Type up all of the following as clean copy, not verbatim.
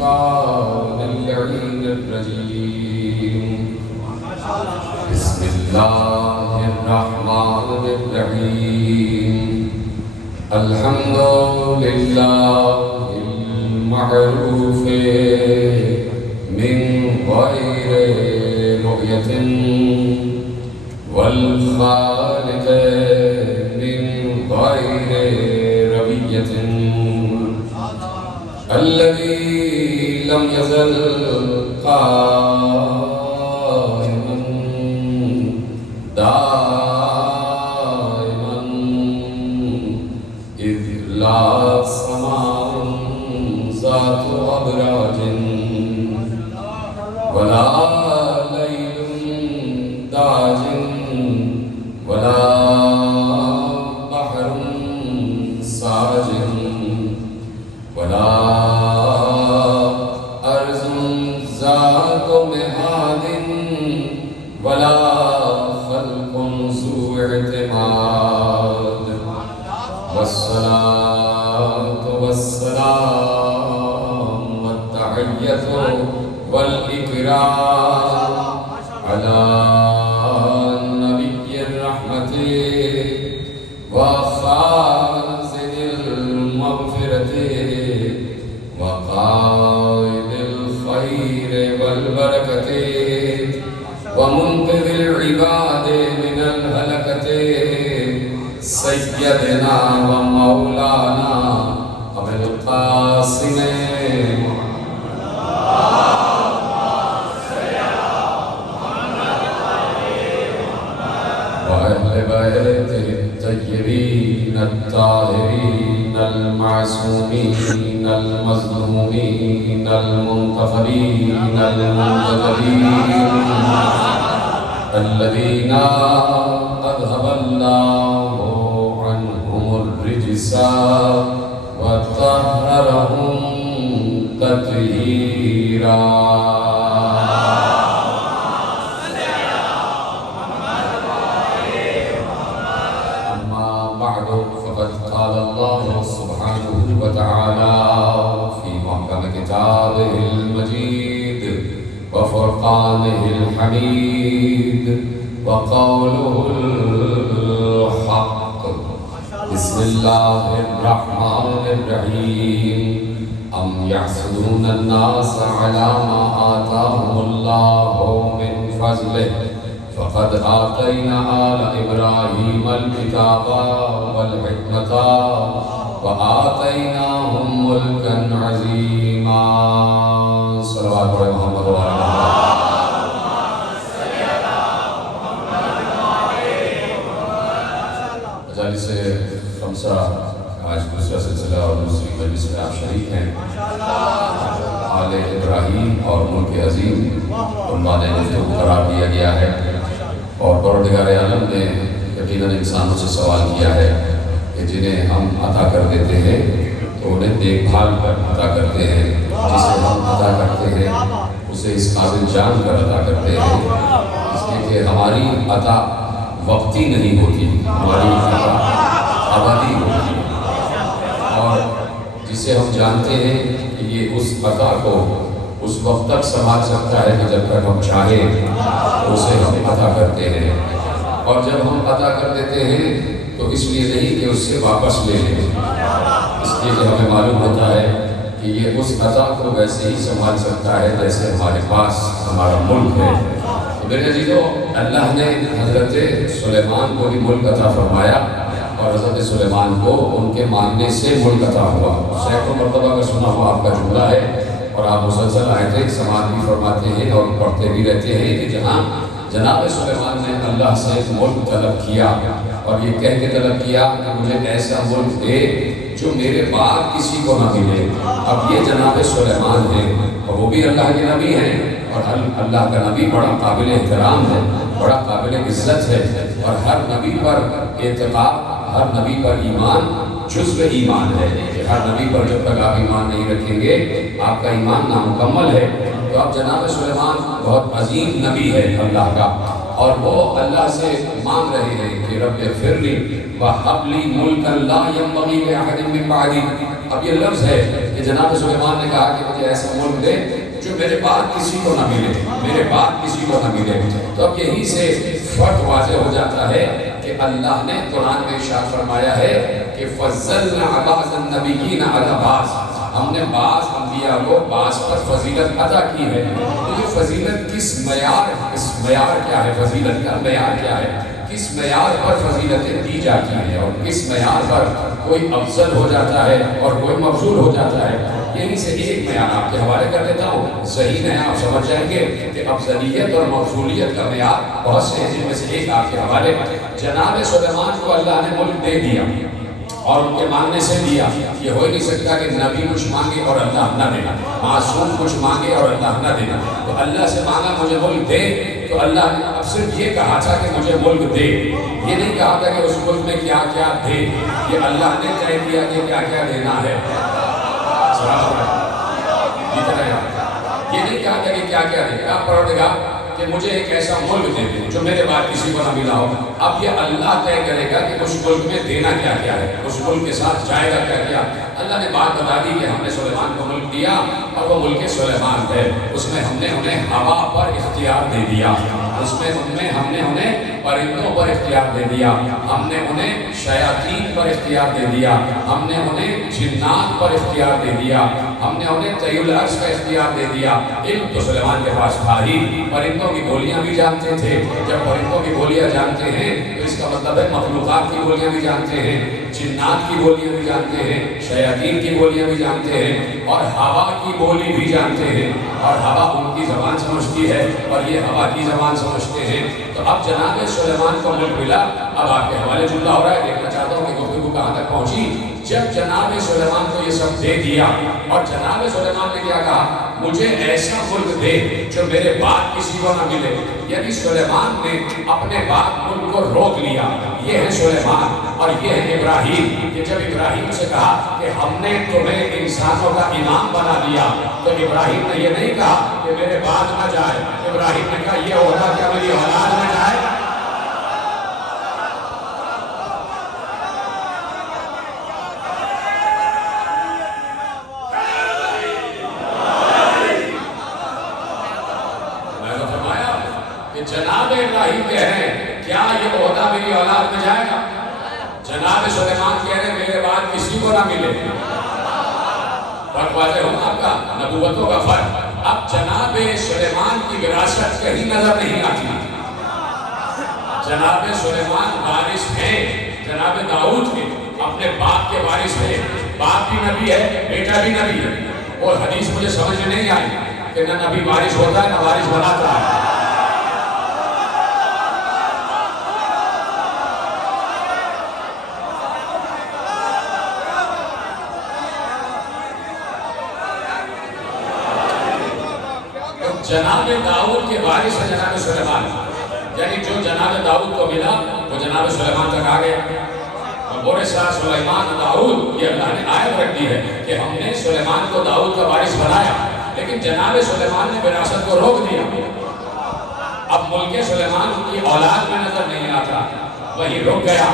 الشيطان اللعين الرجيم بسم الله الرحمن الرحيم الحمد لله المعروف من غير رؤية والخالق من غير ربية الذي لم يزل قائما دائما إذ لا سماء ذات أبراج ولا ليل داج ولا بحر ساجن ولا أرض ذات مهاد ولا خلق ذو اعتماد والصلاة والسلام والتحية والإكرام على نبي الرحمة وخازن المغفرة وقائد الخير والبركة ومنقذ العباد من الهلكة سيدنا ومولانا أبي القاسم وأهل بيته الطيبين الطاهرين المعصومين المظلومين المنتخبين المنتخبين الذين أذهب الله عنهم الرجس وطهرهم تطهيرا فقد قال الله سبحانه وتعالى في محكم كتابه المجيد وفرقانه الحميد وقوله الحق بسم الله الرحمن الرحيم أم يحسدون الناس على ما آتاهم الله من فضله فقد آتينا آل إبراهيم الكتاب والحكمة وآتيناهم ملكا عظيما صلوات محمد وعلى مجالس خمسہ آج دوسرا سلسلہ اور دوسری مجلس میں آپ شریک ہیں آل ابراہیم اور ملک عظیم عنوان گفتگو قرار دیا گیا ہے اور پروردگار عالم نے یقیناً انسانوں سے سوال کیا ہے کہ جنہیں ہم عطا کر دیتے ہیں تو انہیں دیکھ بھال کر عطا کرتے ہیں جسے ہم عطا کرتے ہیں اسے اس قابل جان کر عطا کرتے ہیں اس لیے کہ ہماری عطا وقتی نہیں ہوتی ہماری عطا ابدی ہوتی اور جسے ہم جانتے ہیں کہ یہ اس عطا کو اس وقت تک سنبھال سکتا ہے کہ جب تک ہم چاہیں اسے ہم عطا کرتے ہیں اور جب ہم عطا کر دیتے ہیں تو اس لیے نہیں کہ اس سے واپس لے لیں اس لیے کہ ہمیں معلوم ہوتا ہے کہ یہ اس عطا کو ویسے ہی سنبھال سکتا ہے جیسے ہمارے پاس ہمارا ملک ہے تو میرے عزیزو اللہ نے حضرت سلیمان کو بھی ملک عطا فرمایا اور حضرت سلیمان کو ان کے ماننے سے ملک عطا ہوا سینکڑوں مرتبہ کا سنا ہوا آپ کا جملہ ہے اور آپ مسلسل آیتیں سماعت بھی فرماتے ہیں اور پڑھتے بھی رہتے ہیں کہ جہاں جناب سلیمان نے اللہ سے ملک طلب کیا اور یہ کہہ کے طلب کیا کہ مجھے ایسا ملک دے جو میرے بعد کسی کو نہ ملے اب یہ جناب سلیمان ہیں اور وہ بھی اللہ کے نبی ہیں اور اللہ کا نبی بڑا قابل احترام ہے بڑا قابل عزت ہے اور ہر نبی پر اعتقاد ہر نبی پر ایمان جزو ایمان ہے کہ ہر نبی پر جب تک آپ ایمان نہیں رکھیں گے آپ کا ایمان نامکمل ہے تو اب جناب سلیمان بہت عظیم نبی ہے اللہ کا اور وہ اللہ سے مانگ رہے ہیں کہ رب اغفر لی وہب لی ملکا لا ينبغی لأحد من بعدی اب یہ لفظ ہے کہ جناب سلیمان نے کہا کہ مجھے ایسا ملک دے جو میرے بعد کسی کو نہ ملے، میرے بعد کسی کو نہ ملے۔ تو اب یہیں سے فرق واضح ہو جاتا ہے کہ اللہ نے قرآن میں ارشاد فرمایا ہے کہ فضلنا بعض النبیین علی بعض، ہم نے بعض انبیاء کو بعض پر فضیلت عطا کی ہے۔ تو یہ فضیلت کس معیار کیا ہے، فضیلت کا معیار کیا ہے، کس معیار پر فضیلتیں دی جاتی ہیں اور کس معیار پر کوئی افضل ہو جاتا ہے اور کوئی مفضول ہو جاتا ہے۔ یہیں سے ایک معیار آپ کے حوالے کر دیتا ہوں، صحیح ہے، آپ سمجھ جائیں گے کہ افضلیت اور مفضولیت کا معیار بہت سے ہیں، جن میں سے ایک آپ کے حوالے۔ جناب سلیمان کو اللہ نے ملک دے دیا اور ان کے مانگنے سے دیا۔ یہ ہو ہی نہیں سکتا کہ نبی کچھ مانگے اور اللہ نہ دینا، معصوم کچھ مانگے اور اللہ نہ دینا۔ تو اللہ سے مانگا مجھے ملک دے، تو اللہ نے اب صرف یہ کہا تھا کہ مجھے ملک دے، یہ نہیں کہا تھا کہ اس ملک میں کیا کیا دے، یہ اللہ نے طے کیا کہ کیا کیا دینا ہے۔ یہ نہیں کہا تھا کہ کیا کیا دے گا، پروردگار کہ مجھے ایک ایسا ملک دے دے جو میرے بعد کسی کو نہ ملا ہو۔ اب یہ اللہ طے کرے گا کہ اس ملک میں دینا کیا کیا ہے، اس ملک کے ساتھ جائے گا کیا کیا۔ اللہ نے بات بتا دی کہ ہم نے سلیمان کو ملک دیا اور وہ ملک سلیمان ہے، اس میں ہم نے انہیں ہوا پر اختیار دے دیا، اس میں ہم نے انہیں پرندوں پر اختیار دے دیا، ہم نے انہیں شیاطین پر اختیار دے دیا، ہم نے انہیں جنات پر اختیار دے دیا، ہم نے انہیں طی العرش کا اختیار دے دیا۔ علم تو سلیمان کے پاس تھا ہی، پرندوں کی بولیاں بھی جانتے تھے۔ جب پرندوں کی بولیاں جانتے ہیں تو اس کا مطلب ہے مخلوقات کی بولیاں بھی جانتے ہیں، جنات کی بولیاں بھی جانتے ہیں، شیاطین کی بولیاں بھی جانتے ہیں، اور ہوا کی بولی بھی جانتے ہیں، اور ہوا ان کی زبان سمجھتی ہے اور یہ ہوا کی زبان سمجھتے ہیں۔ تو اب جناب سلیمان کو ملک ملا۔ اب آپ کے حوالے جملہ ہو رہا ہے، دیکھنا چاہتا ہوں کہ گفتگو کہاں تک پہنچی۔ جب جناب سلیمان کو یہ سب دے دیا اور جناب سلیمان نے کیا کہا، مجھے ایسا ملک دے جو میرے بعد کسی کو نہ ملے۔ یعنی سلیمان نے اپنے بعد ملک کو روک لیا۔ یہ ہے سلیمان اور یہ ہے ابراہیم، کہ جب ابراہیم سے کہا کہ ہم نے تمہیں انسانوں کا امام بنا دیا، تو ابراہیم نے یہ نہیں کہا کہ میرے بعد نہ جائے، ابراہیم نے کہا یہ ہوتا کہ میری اولاد میں جائے۔ جناب ابراہیم کہہ رہے ہیں کیا یہ عہدہ میری اولاد میں جائے گا؟ جناب سلیمان کہہ رہے ہیں میرے بعد کسی کو نہ ملے۔ فرق واضح ہو آپ کا، نبوتوں کا فرق۔ اب جناب سلیمان کی وراثت کہیں نظر نہیں آتی۔ جناب سلیمان وارث ہیں جناب داؤد کے، اپنے باپ کے وارث ہیں۔ باپ بھی نبی ہے، بیٹا بھی نبی ہے۔ اور حدیث مجھے سمجھ میں نہیں آئی کہ نہ نبی وارث ہوتا ہے نہ وارث بناتا ہے۔ جناب داؤد کے وارث ہے جناب سلیمان، یعنی جو جناب داؤد کو ملا وہ جناب سلیمان تک آ گیا۔ وَوَرِثَ سُلَيْمَانَ داؤد، یہ اللہ نے آیت رکھ دی ہے کہ ہم نے سلیمان کو داؤد کا وارث بنایا، لیکن جناب سلیمان نے وراثت کو روک دیا۔ اب ملک سلیمان ان کی اولاد میں نظر نہیں آتا، وہی رک گیا۔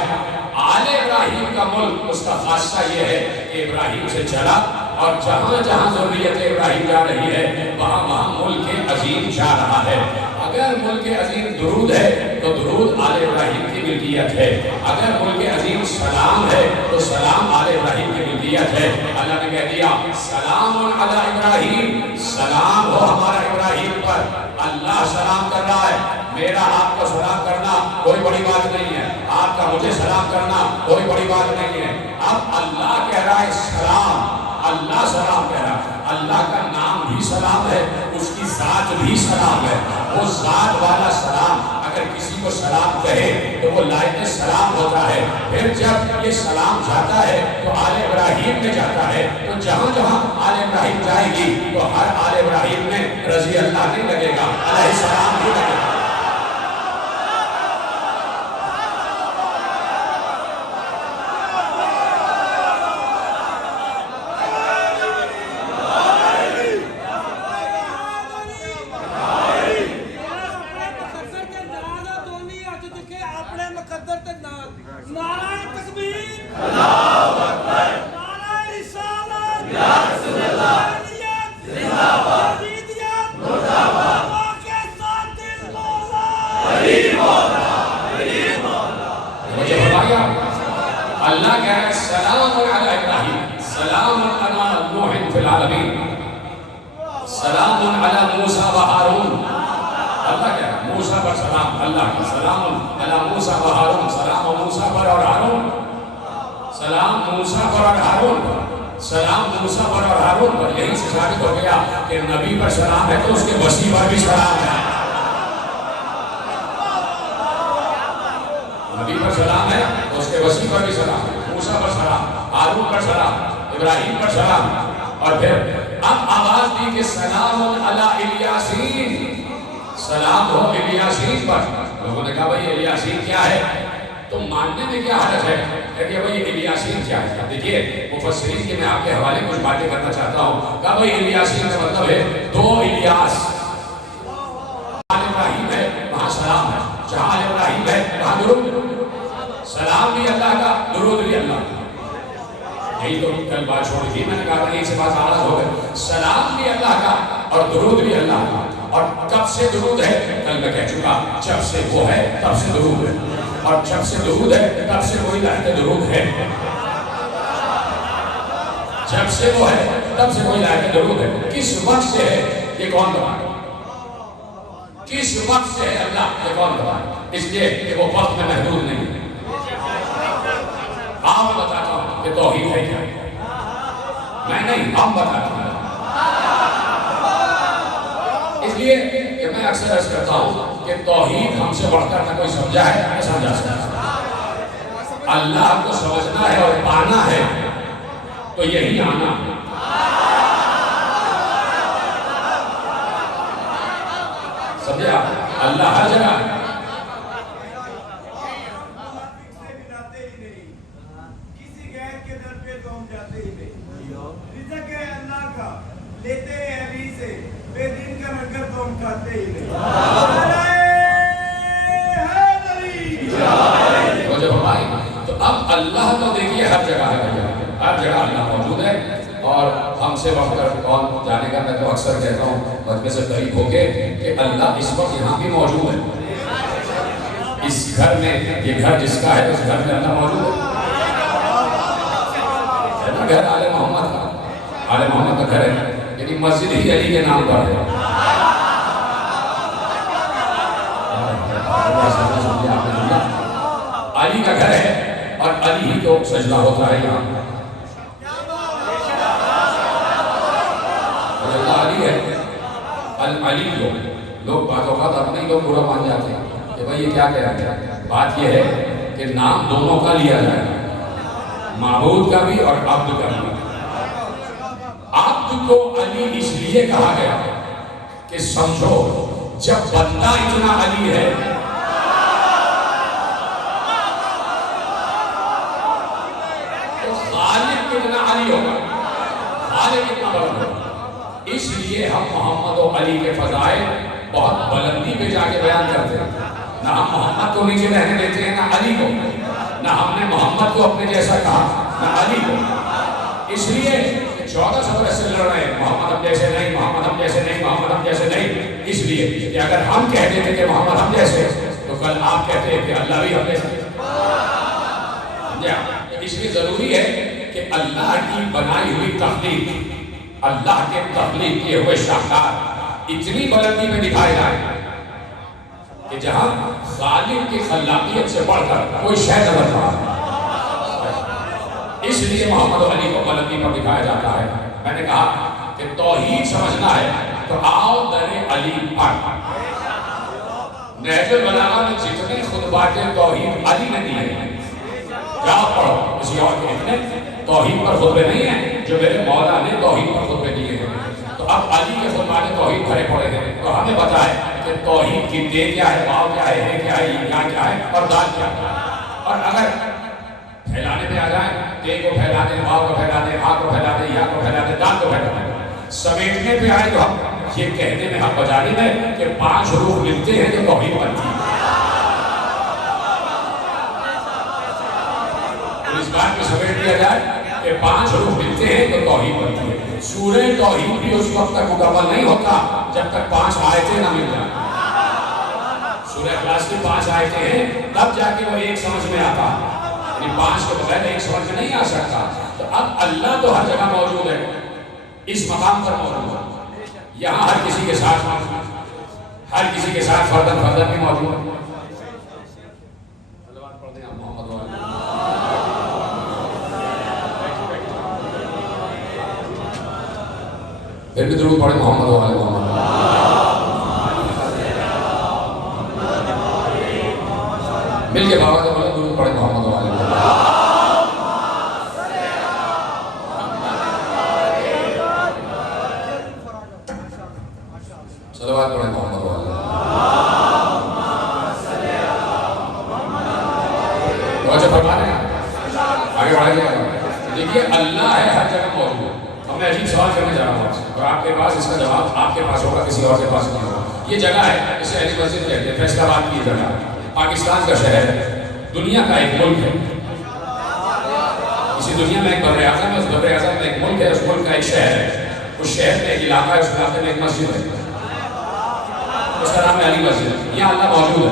آل ابراہیم کا ملک، اس کا خاصہ یہ ہے کہ ابراہیم سے چلا اور جہاں جہاں ذریت ابراہیم جا رہی ہے وہاں وہاں ملک عظیم جا رہا ہے۔ اگر ملک عظیم درود ہے تو درود آل ابراہیم کی ملکیت ہے، اگر ملک عظیم سلام ہے تو سلام آل ابراہیم کی ملکیت ہے۔ اللہ نے کہہ دیا سلام علی ابراہیم، سلام ہو ہمارا ابراہیم پر۔ اللہ سلام کر رہا ہے، میرا آپ کو سلام کرنا کوئی بڑی بات نہیں ہے، آپ کا مجھے سلام کرنا کوئی بڑی بات نہیں ہے۔ اب اللہ کہہ رہا ہے سلام، اللہ سلام کہہ رہا ہے۔ اللہ کا نام بھی سلام ہے، اس کی ذات بھی سلام ہے۔ وہ ذات والا سلام اگر کسی کو سلام کہے تو وہ لائق سلام ہوتا ہے۔ پھر جب یہ سلام جاتا ہے تو آل ابراہیم میں جاتا ہے، تو جہاں جہاں آل ابراہیم جائے گی تو ہر آل ابراہیم میں رضی اللہ نہیں لگے گا، علیہ السلام بھی لگے گا۔ نعرہ تکبیر، اللہ اکبر، نعرہ رسالت۔ کہہ رہا ہے سلام علی ابراہیم، سلام علی نوح فی العالمین، سلام علی موسیٰ و ہارون. اللہ کہہ رہا ہے موسیٰ پر سلام، اللہ کا سلام علی موسیٰ و ہارون، سلام موسیٰ پر اور ہارون، سلام موسیٰ پر اور ہارون پر، سلام موسیٰ پر اور ہارون پر. یہی سے ثابت ہو گیا کہ نبی پر سلام ہے تو اس کے وصی پر بھی سلام ہے. نبی پر سلام ہے تو اس کے وصی پر بھی سلام ہے. موسیٰ پر سلام، ہارون پر سلام، ابراہیم پر سلام. اور پھر اب آواز دی کہ سلام علی الیاسین، سلام ہو الیاسین پر. لوگوں نے کہا بھئی الیاسین کیا ہے؟ تو ماننے میں کیا حرج ہے کہ بھئی الیاسین کیا ہے؟ دیکھیے مفسرین کے میں آپ کے حوالے کچھ باتیں کرنا چاہتا ہوں. کہا بھئی الیاسین کا مطلب ہے دو الیاس. جہاں ابراہیم ہے وہاں سلام ہے، جہاں ابراہیم ہے وہاں درود. سلام بھی اللہ کا، درود بھی اللہ کا. یہی تو کل بات چھوڑی تھی، میں نے کہا ایک سے بات آغاز ہو گئے. سلام بھی اللہ کا اور درود بھی اللہ کا. اور کب سے درود ہے؟ کل میں کہہ چکا جب سے وہ ہے تب سے درود ہے، اور جب سے درود ہے تب سے کوئی لائق درود ہے. جب سے وہ ہے تب سے کوئی لائق درود ہے. کس وقت سے ہے یہ کون بتائے؟ کس وقت سے ہے اللہ یہ کون بتائے؟ اس لیے کہ وہ وقت میں محدود نہیں ہے. آپ بتاتا ہوں کہ توحید ہے کیا؟ میں نہیں، ہم بتاتا ہوں. اس لیے کہ میں اکثر عرض کرتا ہوں کہ توحید ہم سے بڑھ کر نہ کوئی سمجھا ہے نہ سمجھا سکتا. اللہ کو سمجھنا ہے اور پانا ہے تو یہی آنا. سمجھا؟ اللہ ہر جگہ ہے. تو اب اللہ تو دیکھیے ہر جگہ ہے، ہر جگہ اللہ موجود ہے. اور ہم سے وقت کر کون جانے کا، میں تو اکثر کہتا ہوں مجمع سے قریب ہو کے کہ اللہ اس وقت یہاں بھی موجود ہے. اس گھر میں، یہ گھر جس کا ہے اس گھر میں اللہ موجود ہے. گھر آل محمد کا، آل محمد کا گھر ہے، یعنی مسجد ہی علی کے نام پر ہے. علی کا گھر ہے اور علی ہی کو سجدہ ہوتا ہے یہاں. اللہ علی ہے، علی لوگ بعض اوقات اپنے ہی لوگ برا مان جاتے ہیں کہ بھائی یہ کیا کہہ رہے ہیں. بات یہ ہے کہ نام دونوں کا لیا جائے، معبود کا بھی اور عبد کا بھی. عبد کو علی اس لیے کہا گیا کہ سمجھو جب بندہ اتنا علی ہے تو خالق کتنا علی ہوگا، خالق کتنا بلند ہوگا. اس لیے ہم محمد و علی کے فضائل بہت بلندی پہ جا کے بیان کرتے ہیں. نہ ہم محمد کو نیچے رہنے دیتے ہیں نہ علی کو، نہ ہم نے محمد کو اپنے جیسا کہا نہ علی کو. اس لیے 1400 برس سے لڑ رہے ہیں محمد ہم جیسے نہیں، محمد ہم جیسے نہیں، محمد ہم جیسے نہیں. اس لیے کہ اگر ہم کہتے تھے کہ محمد ہم جیسے تو کل آپ کہتے ہیں کہ اللہ بھی ہم جیسے. اس لیے ضروری ہے کہ اللہ کی بنائی ہوئی تخلیق، اللہ کے تخلیق کیے ہوئے شاہکار اتنی بلندی میں دکھائے جائے کہ جہاں خالق کی خلاقیت سے بڑھ کر کوئی شے نظر نہ آئے. اس لیے محمد و علی کو بلندی پر دکھایا جاتا ہے. میں نے کہا کہ توحید سمجھنا ہے تو آؤ در علی پر. نہج البلاغہ میں جتنے خطبات توحید علی نے دیے ہیں جاؤ پڑھو، کسی اور کے اتنے توحید پر خطبے نہیں ہیں جو میرے مولا نے توحید پر خطبے دیے ہیں. تو اب علی کے خطبات توحید بھرے پڑے ہیں. تو ہمیں بتائے کہ توحید کی دے کیا ہے، واو کیا ہے کیا ہے، یہ کیا ہے اور دال کیا ہے. اور اگر پھیلانے پہ آ جائیں، تے کو پھیلا دیں، واو کو پھیلا دیں، آ کو پھیلا دیں، یا کو پھیلا دیں، دال کو پھیلا دیں. سمیٹنے پہ آئے تو ہم یہ کہنے میں، ہم بجانے میں کہ 5 حروف ملتے ہیں جو توحید بنتی ہے. اس بات میں سمیٹ دیا جائے کہ 5 حروف ملتے ہیں تو توحید بنتی ہے. سورہ توحید بھی اس وقت تک مکمل نہیں ہوتا جب تک 5 آیتیں نہ مل جائیں. سورہ اخلاص کی 5 آیتیں ہیں تب جا کے وہ ایک سمجھ میں آتا. یعنی 5 کے بغیر ایک سمجھ میں نہیں آ سکتا. تو اب اللہ تو ہر جگہ موجود ہے، اس مقام پر موجود ہے، یہاں ہر کسی کے ساتھ موجود ہے، ہر کسی کے ساتھ فردن فردن بھی موجود ہے. پھر بھی درود پڑھیں محمد و آل محمد. مل کے بابا سے بولے درود پڑھیں محمد و آل محمد. صلوات پڑھیں محمد و آل محمد. توجہ فرما رہے ہیں، آگے بڑھائیے. دیکھیے اللہ ہے، ہر جگہ موجود ہے. اب میں عجیب سوال کرنے جا رہا ہوں آپ سے، اور آپ کے پاس اس کا جواب آپ کے پاس ہوگا، کسی اور کے پاس نہیں ہوگا. یہ جگہ ہے، اسے علی مسجد کہتے ہیں، فیصل آباد کی جگہ، پاکستان کا شہر ہے، دنیا کا ایک ملک ہے. اسی دنیا میں ایک بر اعظم ہے، اس بر اعظم میں ایک ملک ہے، اس ملک کا ایک شہر ہے، اس شہر میں ایک علاقہ ہے، اس علاقے میں ایک مسجد ہے، اس کا نام ہے علی مسجد. یہاں اللہ موجود ہے،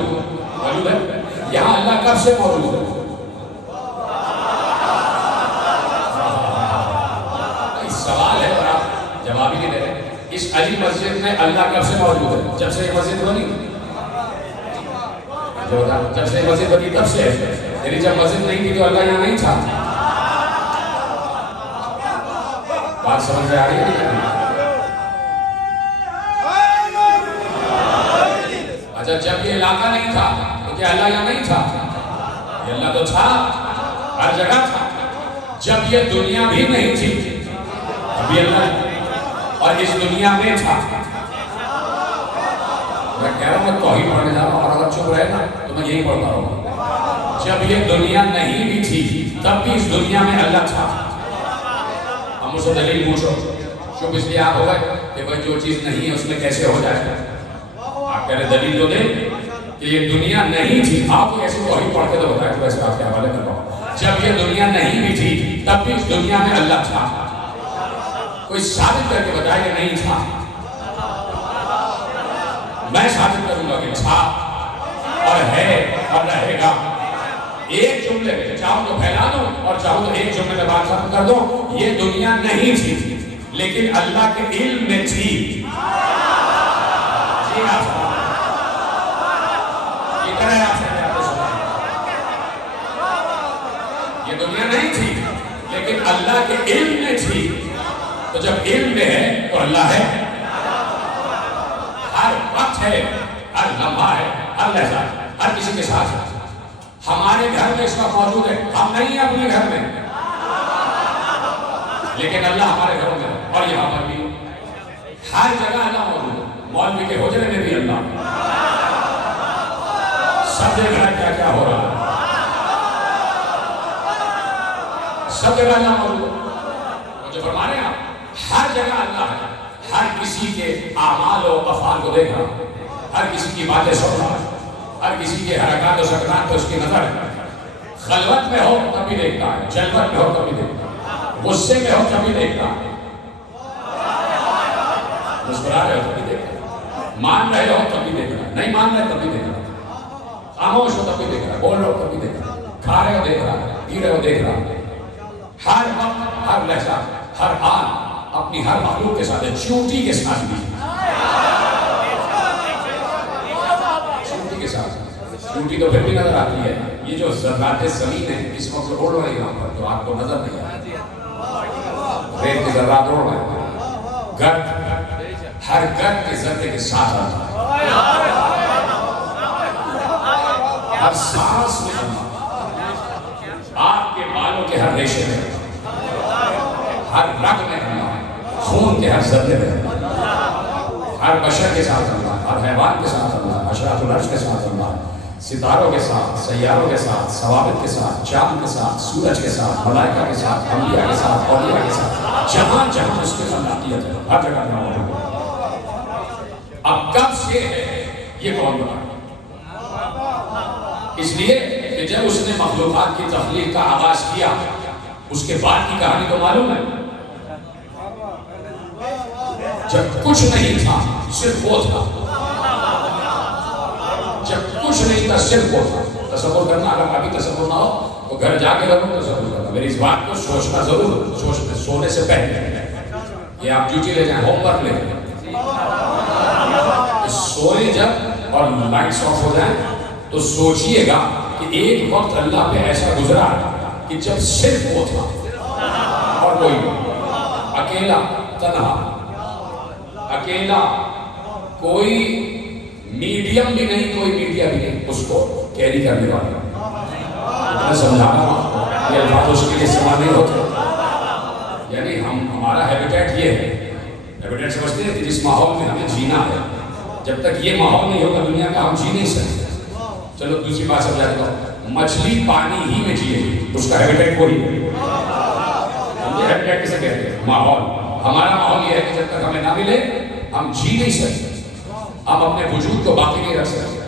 موجود ہے. یہاں اللہ کب سے موجود ہے؟ سوال ہے اور آپ جواب ہی نہیں دے رہے. اس علی مسجد میں اللہ کب سے موجود ہے؟ جب سے یہ مسجد بنی، جب سے یہ مسجد بنی تب سے ہے. یعنی جب مسجد نہیں تھی تو اللہ یہاں نہیں تھا. بات سمجھ میں آ رہی ہے؟ اچھا، جب یہ علاقہ نہیں تھا تو کیا اللہ یہاں نہیں تھا؟ یہ اللہ تو تھا، ہر جگہ تھا. جب یہ دنیا بھی نہیں تھی ابھی اللہ اور اس دنیا میں تھا. میں کہہ رہا ہوں، میں توحید پڑھنے جا رہا ہوں، اور اگر چپ رہے نا تو میں یہی پڑھتا رہوں. جب یہ دنیا نہیں بھی تھی تب بھی اس دنیا میں اللہ تھا. ہم مجھ سے دلیل پوچھو، چپ اس لیے آپ ہو گئے کہ بھائی جو چیز نہیں ہے اس میں کیسے ہو جائے. آپ کہہ رہے دلیل تو دیں کہ یہ دنیا نہیں تھی. آپ کو ایسی توحید پڑھ کے تو بتائیں تو ایسے آپ کے حوالے کر رہا ہوں. جب یہ دنیا نہیں بھی تھی تب بھی اس دنیا میں اللہ تھا. کوئی ثابت کر کے بتائے کہ نہیں تھا. میں ثابت کروں گا کہ تھا اور ہے اور رہے گا. ایک جملے میں چاہوں تو پھیلا دو اور چاہوں تو ایک جملے میں بات ختم کر دو. یہ دنیا نہیں تھی لیکن اللہ کے علم میں تھی. جی ہاں، یہ کریں آپ سے یہ دنیا نہیں تھی لیکن اللہ کے علم میں تھی. تو جب علم میں ہے تو اللہ ہے، ہر وقت ہے، ہر لمحہ ہے، ہر لحظہ ہے، ہر کسی کے ساتھ ہے. ہمارے گھر میں اس وقت موجود ہے، ہم نہیں ہیں اپنے گھر میں لیکن اللہ ہمارے گھروں میں ہے. اور یہاں پر بھی ہر جگہ اللہ موجود ہے. مولوی کے حجرے میں بھی اللہ، سب جگہ کیا کیا ہو رہا ہے، سب جگہ اللہ موجود ہے. جو فرما رہے ہیں آپ، ہر جگہ اللہ ہے. ہر کسی کے اعمال و افعال کو دیکھ رہا، ہر کسی کی باتیں سن رہا، ہر کسی کے حرکات و سکنات پہ اس کی نظر ہے. خلوت میں ہو تبھی دیکھتا ہے، جلوت میں ہو تبھی دیکھتا ہے، غصے میں ہو تبھی دیکھتا ہے، مسکرا رہے ہو تبھی دیکھتا ہے، مان رہے ہو تبھی دیکھ رہا ہے، نہیں مان رہے تبھی دیکھ رہا ہے، خاموش ہو تبھی دیکھ رہا ہے، بول رہے ہو تبھی دیکھ رہا ہے، کھا رہے ہو دیکھ رہا ہے، پی رہے ہو دیکھ رہا ہے. ہر وقت، ہر لحظہ، ہر آن اپنی ہر مخلوق کے ساتھ ہے. چیونٹی کے ساتھ بھی، چیونٹی کے ساتھ. چیونٹی تو پھر بھی نظر آتی ہے. یہ جو ذرات زمین ہے اس وقت اڑ رہے ہیں یہاں پر تو آپ کو نظر نہیں آتی. ریت کے ذرات اڑ رہے ہیں. گرد، ہر گرد کے ذرے کے ساتھ آتا ہے. ہر سانس میں آپ کے بالوں کے ہر ریشے میں، ہر رگ میں اللہ ہے، خون کے ہر ذرے میں، ہر بشر کے ساتھ اللہ، ہر حیوان کے ساتھ اللہ، اشراف العرش کے ساتھ اللہ، ستاروں کے ساتھ، سیاروں کے ساتھ، ثوابت کے ساتھ، چاند کے ساتھ، سورج کے ساتھ، ملائکہ کے ساتھ، انبیاء کے ساتھ، اولیاء کے ساتھ. جہاں جہاں اس کے خلاقیت ہے ہر جگہ موجود ہے. اب کب سے ہے یہ کون بتا؟ اس لیے کہ جب اس نے مخلوقات کی تخلیق کا آغاز کیا اس کے بعد کی کہانی تو معلوم ہے. جب کچھ نہیں تھا صرف وہ تھا. جب کچھ نہیں تھا صرف وہ تھا. تصور کرنا، اگر ابھی تصور نہ ہو وہ گھر جا کے رکھوں تو ضرور کرنا، میری اس بات کو سوچنا ضرور، سونے سے پہلے یہ آپ ڈیوٹی لے جائیں، ہوم ورک لے جائیں، سوئیں جب اور لائٹس آف ہو جائیں تو سوچئے گا کہ ایک وقت اللہ پہ ایسا گزرا کہ جب صرف وہ تھا اور کوئی اکیلا، تنہا، اکیلا، کوئی میڈیم بھی نہیں، کوئی میڈیا بھی نہیں اس کو کیری کرنے والا۔ میں سمجھا رہا ہوں یہ الفاظ اس کے لیے استعمال نہیں ہوتے، یعنی ہمارا ہیبیٹیٹ یہ ہے، ہیبیٹیٹ سمجھتے ہیں کہ جس ماحول میں ہمیں جینا ہے، جب تک یہ ماحول نہیں ہوگا دنیا کا ہم جی نہیں سکتے۔ چلو دوسری بات سمجھا دیتا ہوں، مچھلی پانی ہی میں جیے گی، اس کا ہیبیٹیٹ وہی ہے۔ ہیبیٹیٹ کسے کہتے ہیں؟ ماحول۔ ہمارا ماحول یہ ہے کہ جب تک ہمیں نہ ملے ہم جی نہیں سکتے، ہم اپنے وجود کو باقی نہیں رکھ سکتے۔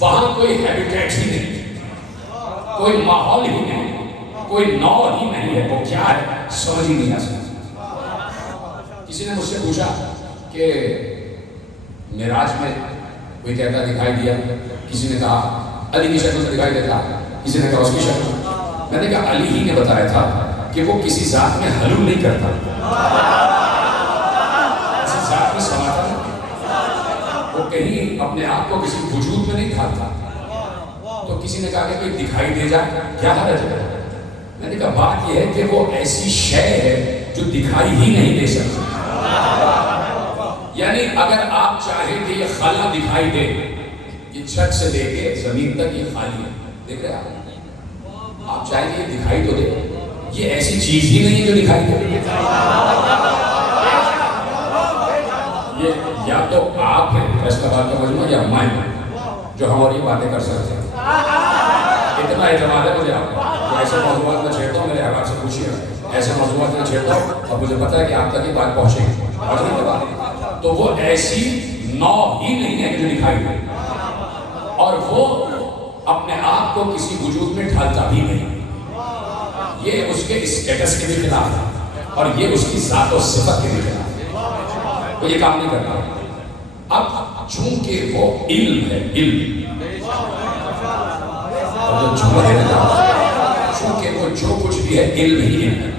وہاں کوئی ہیبیٹیٹ ہی نہیں، کوئی ماحول ہی نہیں، کوئی نوع ہی نہیں ہے، وہ کیا ہے سمجھ ہی نہیں آ سکتا۔ کسی نے مجھ سے پوچھا کہ معراج میں کوئی کہتا دکھائی دیا، کسی نے کہا علی کی شکل میں دکھائی دیتا، کسی نے کہا اس کی شکل۔ میں نے کہا علی ہی نے بتایا تھا کہ وہ کسی ذات میں حلول نہیں کرتا، کسی ذات میں سماتا نہیں، وہ کہیں اپنے آپ کو کسی وجود میں نہیں ڈھالتا۔ تو کسی نے کہا کہ کوئی دکھائی دے جائے کیا حرج ہے؟ میں نے کہا بات یہ ہے کہ وہ ایسی شے ہے جو دکھائی ہی نہیں دے سکتی۔ یعنی اگر آپ چاہیں کہ یہ خلا دکھائی دے، یہ چھت سے لے کے زمین تک یہ خالی ہے، دیکھ رہے آپ چاہیں کہ یہ دکھائی تو دے، یہ ایسی چیز ہی نہیں ہے جو دکھائی دے۔ یہ یا تو آپ ہیں فیصلہ باد کا مجموعہ یا میں جو ہم اور یہ باتیں کر سکتے ہیں۔ اتنا اعتماد ہے مجھے آپ کو، ایسے موضوعات میں چھیڑتا ہوں، میرے احباب سے پوچھیے، ایسے موضوعات میں چھیڑتا ہوں اور مجھے پتا ہے کہ آپ تک یہ بات پہنچے گی، تو وہ ایسی نوع ہی نہیں ہے جو دکھائی دے، اور وہ اپنے آپ کو کسی وجود میں ڈھالتا بھی نہیں، یہ اس کے اسٹیٹس کے بھی خلاف ہے اور یہ اس کی ذات و صفت کے بھی خلاف ہے، وہ یہ کام نہیں کرتا۔ اب چونکہ وہ علم ہے، علم، چونکہ وہ جو کچھ بھی ہے علم ہی علم ہے۔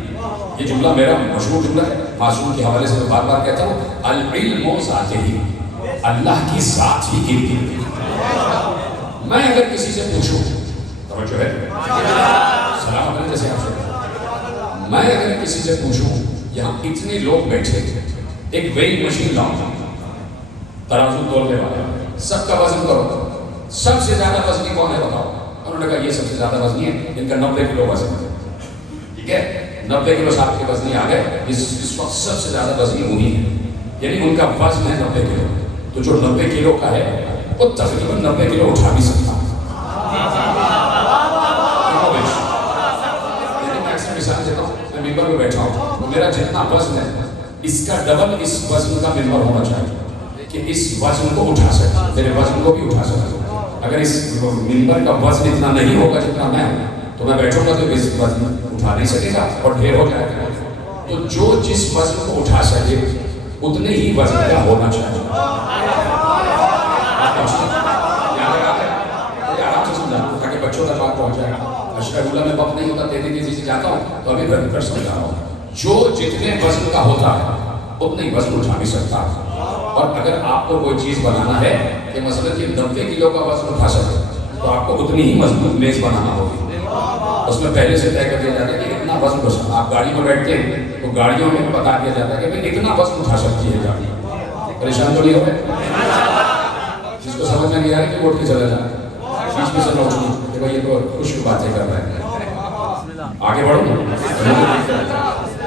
یہ جملہ میرا مشہور جملہ ہے، معصوم کے حوالے سے میں بار بار کہتا ہوں، العلم ذاتہ ہی، اللہ کی ذات ہی علم ہے۔ میں اگر کسی سے پوچھوں، توجہ ہے، سلام علیکم جیسے آپ سے، میں اگر کسی سے پوچھوں یہاں اتنے لوگ بیٹھے، ایک ویئنگ مشین لاؤں، ترازو تولنے والا، سب کا وزن کرو، سب سے زیادہ وزنی کون ہے بتاؤ؟ انہوں نے کہا یہ سب سے زیادہ وزنی ہے، ان کا 90 کلو وزن ہے، ٹھیک ہے، 90 کلو صاحب کے وزنی آ گئے، اس وقت سب سے زیادہ وزنی وہی ہے، یعنی ان کا وزن ہے 90 کلو، تو جو 90 کلو کا ہے وہ تقریباً 90 کلو اٹھا بھی سکتا ہے۔ میں اکثر مثال دیتا ہوں، میں ممبر میں بیٹھا ہوں تو میرا جتنا وزن ہے اس کا ڈبل اس وزن کا ممبر ہونا چاہیے کہ اس وزن کو اٹھا سکے، میرے وزن کو بھی اٹھا سکے۔ اگر اس ممبر کا وزن اتنا نہیں ہوگا جتنا میں ہوں تو میں بیٹھوں گا تو اس وزن اٹھا نہیں سکے گا اور ڈھیر ہو جائے گا۔ تو جو جس وزن کو اٹھا سکے اتنے ہی وزن کا ہونا چاہیے۔ آرام سے سمجھا تاکہ بچوں تک بات پہنچ جائے۔ اشرف اللہ میں وقت نہیں ہوتا، تیزی تیزی سے جاتا ہوں تو ابھی گھر کر سمجھا رہا ہوں۔ جو جتنے وزن کا ہوتا ہے اتنے ہی وزن اٹھا بھی سکتا ہے۔ اور اگر آپ کو کوئی چیز بنانا ہے کہ مثلا کہ 90 کلو کا وزن اٹھا سکے تو آپ کو اتنی ہی مضبوط میز بنانا ہوگی، اس میں پہلے سے طے کر دیا جاتا ہے کہ اتنا وزن اٹھا۔ آپ گاڑی میں بیٹھتے ہیں تو گاڑیوں میں بتا دیا جاتا ہے کہ بھائی اتنا وزن اٹھا سکتی ہے گاڑی۔ پریشان تو نہیں ہو رہے؟ جس کو سمجھ میں نہیں آ رہا کہ ووٹ کے چلا جائے، بیچ میں سے نوٹ نہیں کہ بھائی یہ تو خوش باتیں کر رہے ہیں، آگے بڑھو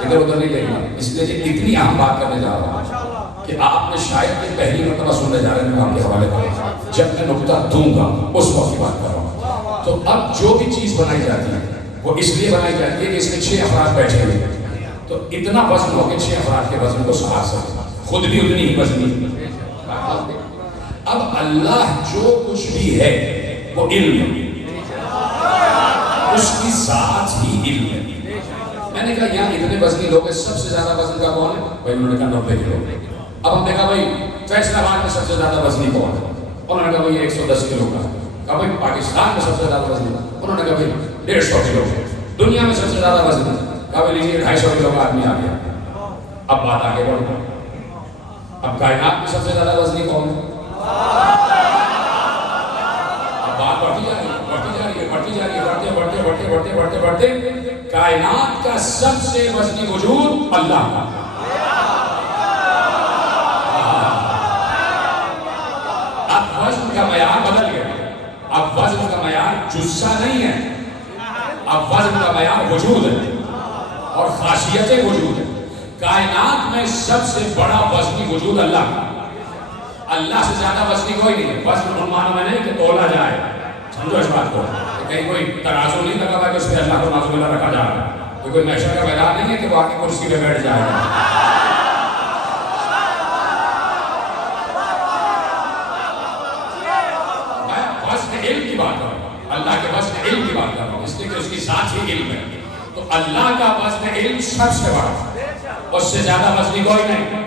ادھر ادھر نہیں دیکھنا۔ اس لیے کہ اتنی اہم بات کرنے جا رہا ہوں کہ آپ نے شاید کہ پہلی مرتبہ سننے جا رہے ہیں، آپ کے حوالے پر جب میں نقطہ دوں گا اس وقت کی بات کر رہا ہوں۔ تو اب جو بھی چیز بنائی جاتی ہے وہ اس لیے بنائی جاتی ہے کہ اس میں 6 افراد بیٹھے ہوئے ہیں، تو اتنا وزن ہو کہ 6 افراد کے وزن کو سہار سکے، خود بھی اتنی ہی وزنی۔ اب اللہ جو کچھ بھی ہے وہ علم ہے، اس کی ذات ہی علم ہے۔ میں نے کہا یہاں اتنے وزنی لوگ ہیں، سب سے زیادہ وزن کا کون ہے؟ بھائی انہوں نے کہا 90 کلو۔ اب ہم نے کہا بھائی فیصلہ آباد میں سب سے زیادہ وزنی کون ہے؟ انہوں نے کہا بھائی 110 کلو کا۔ کہا بھائی پاکستان میں سب سے زیادہ وزنی، انہوں نے کہا بھائی 150 کلو، دنیا میں سب سے زیادہ وزنی، کہا بھائی لیجیے 250 کلو کا آدمی آ گیا. اب بات آگے بڑھ گئی. اب کائنات میں سب سے زیادہ وزنی کون ہے؟ اب بات بڑھتی جا رہی ہے، بڑھتے کائنات کا سب سے وزنی وجود اللہ کا. اب وزن کا معیار بدل گیا. اب وزن کا معیار جثہ نہیں ہے، اب وزن کا معیار وجود ہے اور خاصیت وجود ہے. کائنات میں سب سے بڑا وزنی وجود اللہ کا. اللہ سے زیادہ وزنی کوئی نہیں ہے. وزن ان معنوں میں نہیں کہ تولا جائے، سمجھو اس بات کو، کہیں کوئی ترازو نہیں لگا ہوا کہ اس پہ اللہ کو نازو اللہ رکھا جا رہا ہے. تو کوئی محشر کا میدان نہیں ہے کہ وہ آ کے کرسی پہ بیٹھ جائے گا. میں وزن علم کی بات کر رہا ہوں، اللہ کے وزن علم کی بات کر رہا ہوں، اس لیے کہ اس کی ذات ہی علم ہے. تو اللہ کا وزن علم سب سے بڑا، اس سے زیادہ وزنی کوئی نہیں.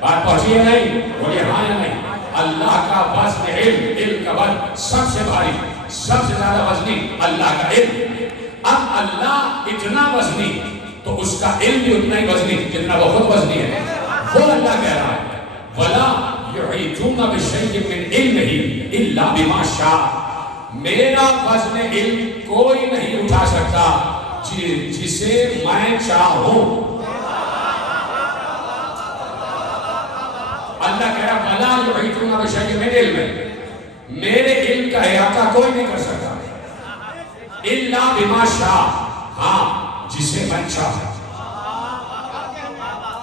بات پہنچی ہے نہیں؟ بولیے ہاں یا نہیں؟ اللہ کا وزن علم، علم کا وزن سب سے بھاری، سب سے زیادہ وزنی اللہ کا علم. اب اللہ اتنا وزنی تو اس کا علم بھی اتنا ہی وزنی جتنا وہ خود وزنی ہے. وہ اللہ کہہ رہا ہے وَلَا يُحِيطُونَ بِشَيْءٍ مِّنْ عِلْمِهِ إِلَّا بِمَا شَاءَ. میرا وزن علم کوئی نہیں اٹھا سکتا جسے میں چاہوں. اللہ کہہ رہا وَلَا يُحِيطُونَ بِشَيْءٍ مِّنْ عِلْمِهِ. میرے علم کا احاطہ کوئی نہیں کر سکتا اِلَّا بِمَا شَاءَ، ہاں جسے میں چاہوں.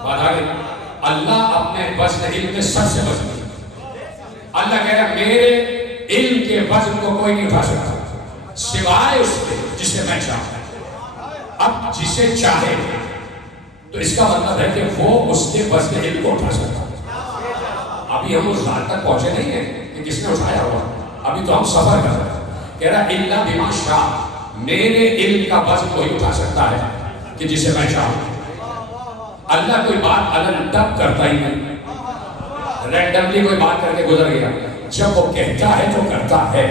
بات آ گئی. اللہ اپنے وزن علم میں سب سے وزنی. اللہ کہہ رہا میرے علم کے وزن کو کوئی نہیں اٹھا سکتا سوائے اس کے جسے میں چاہوں. اب جسے چاہے تو اس کا مطلب ہے کہ وہ اس کے وزن علم کو اٹھا سکتا. ابھی ہم اس ذات تک پہنچے نہیں ہیں کہ کس نے اٹھایا ہوا، ابھی تو ہم سفر کر رہے ہیں. کہہ رہا اِلَّا بِمَا شَاءَ، میرے علم کا وزن کوئی اٹھا سکتا ہے کہ جسے میں چاہوں. اللہ کوئی بات علن تب کرتا ہی نہیں، رینڈملی کوئی بات کر کے گزر گیا. جب وہ کہتا ہے تو کرتا ہے.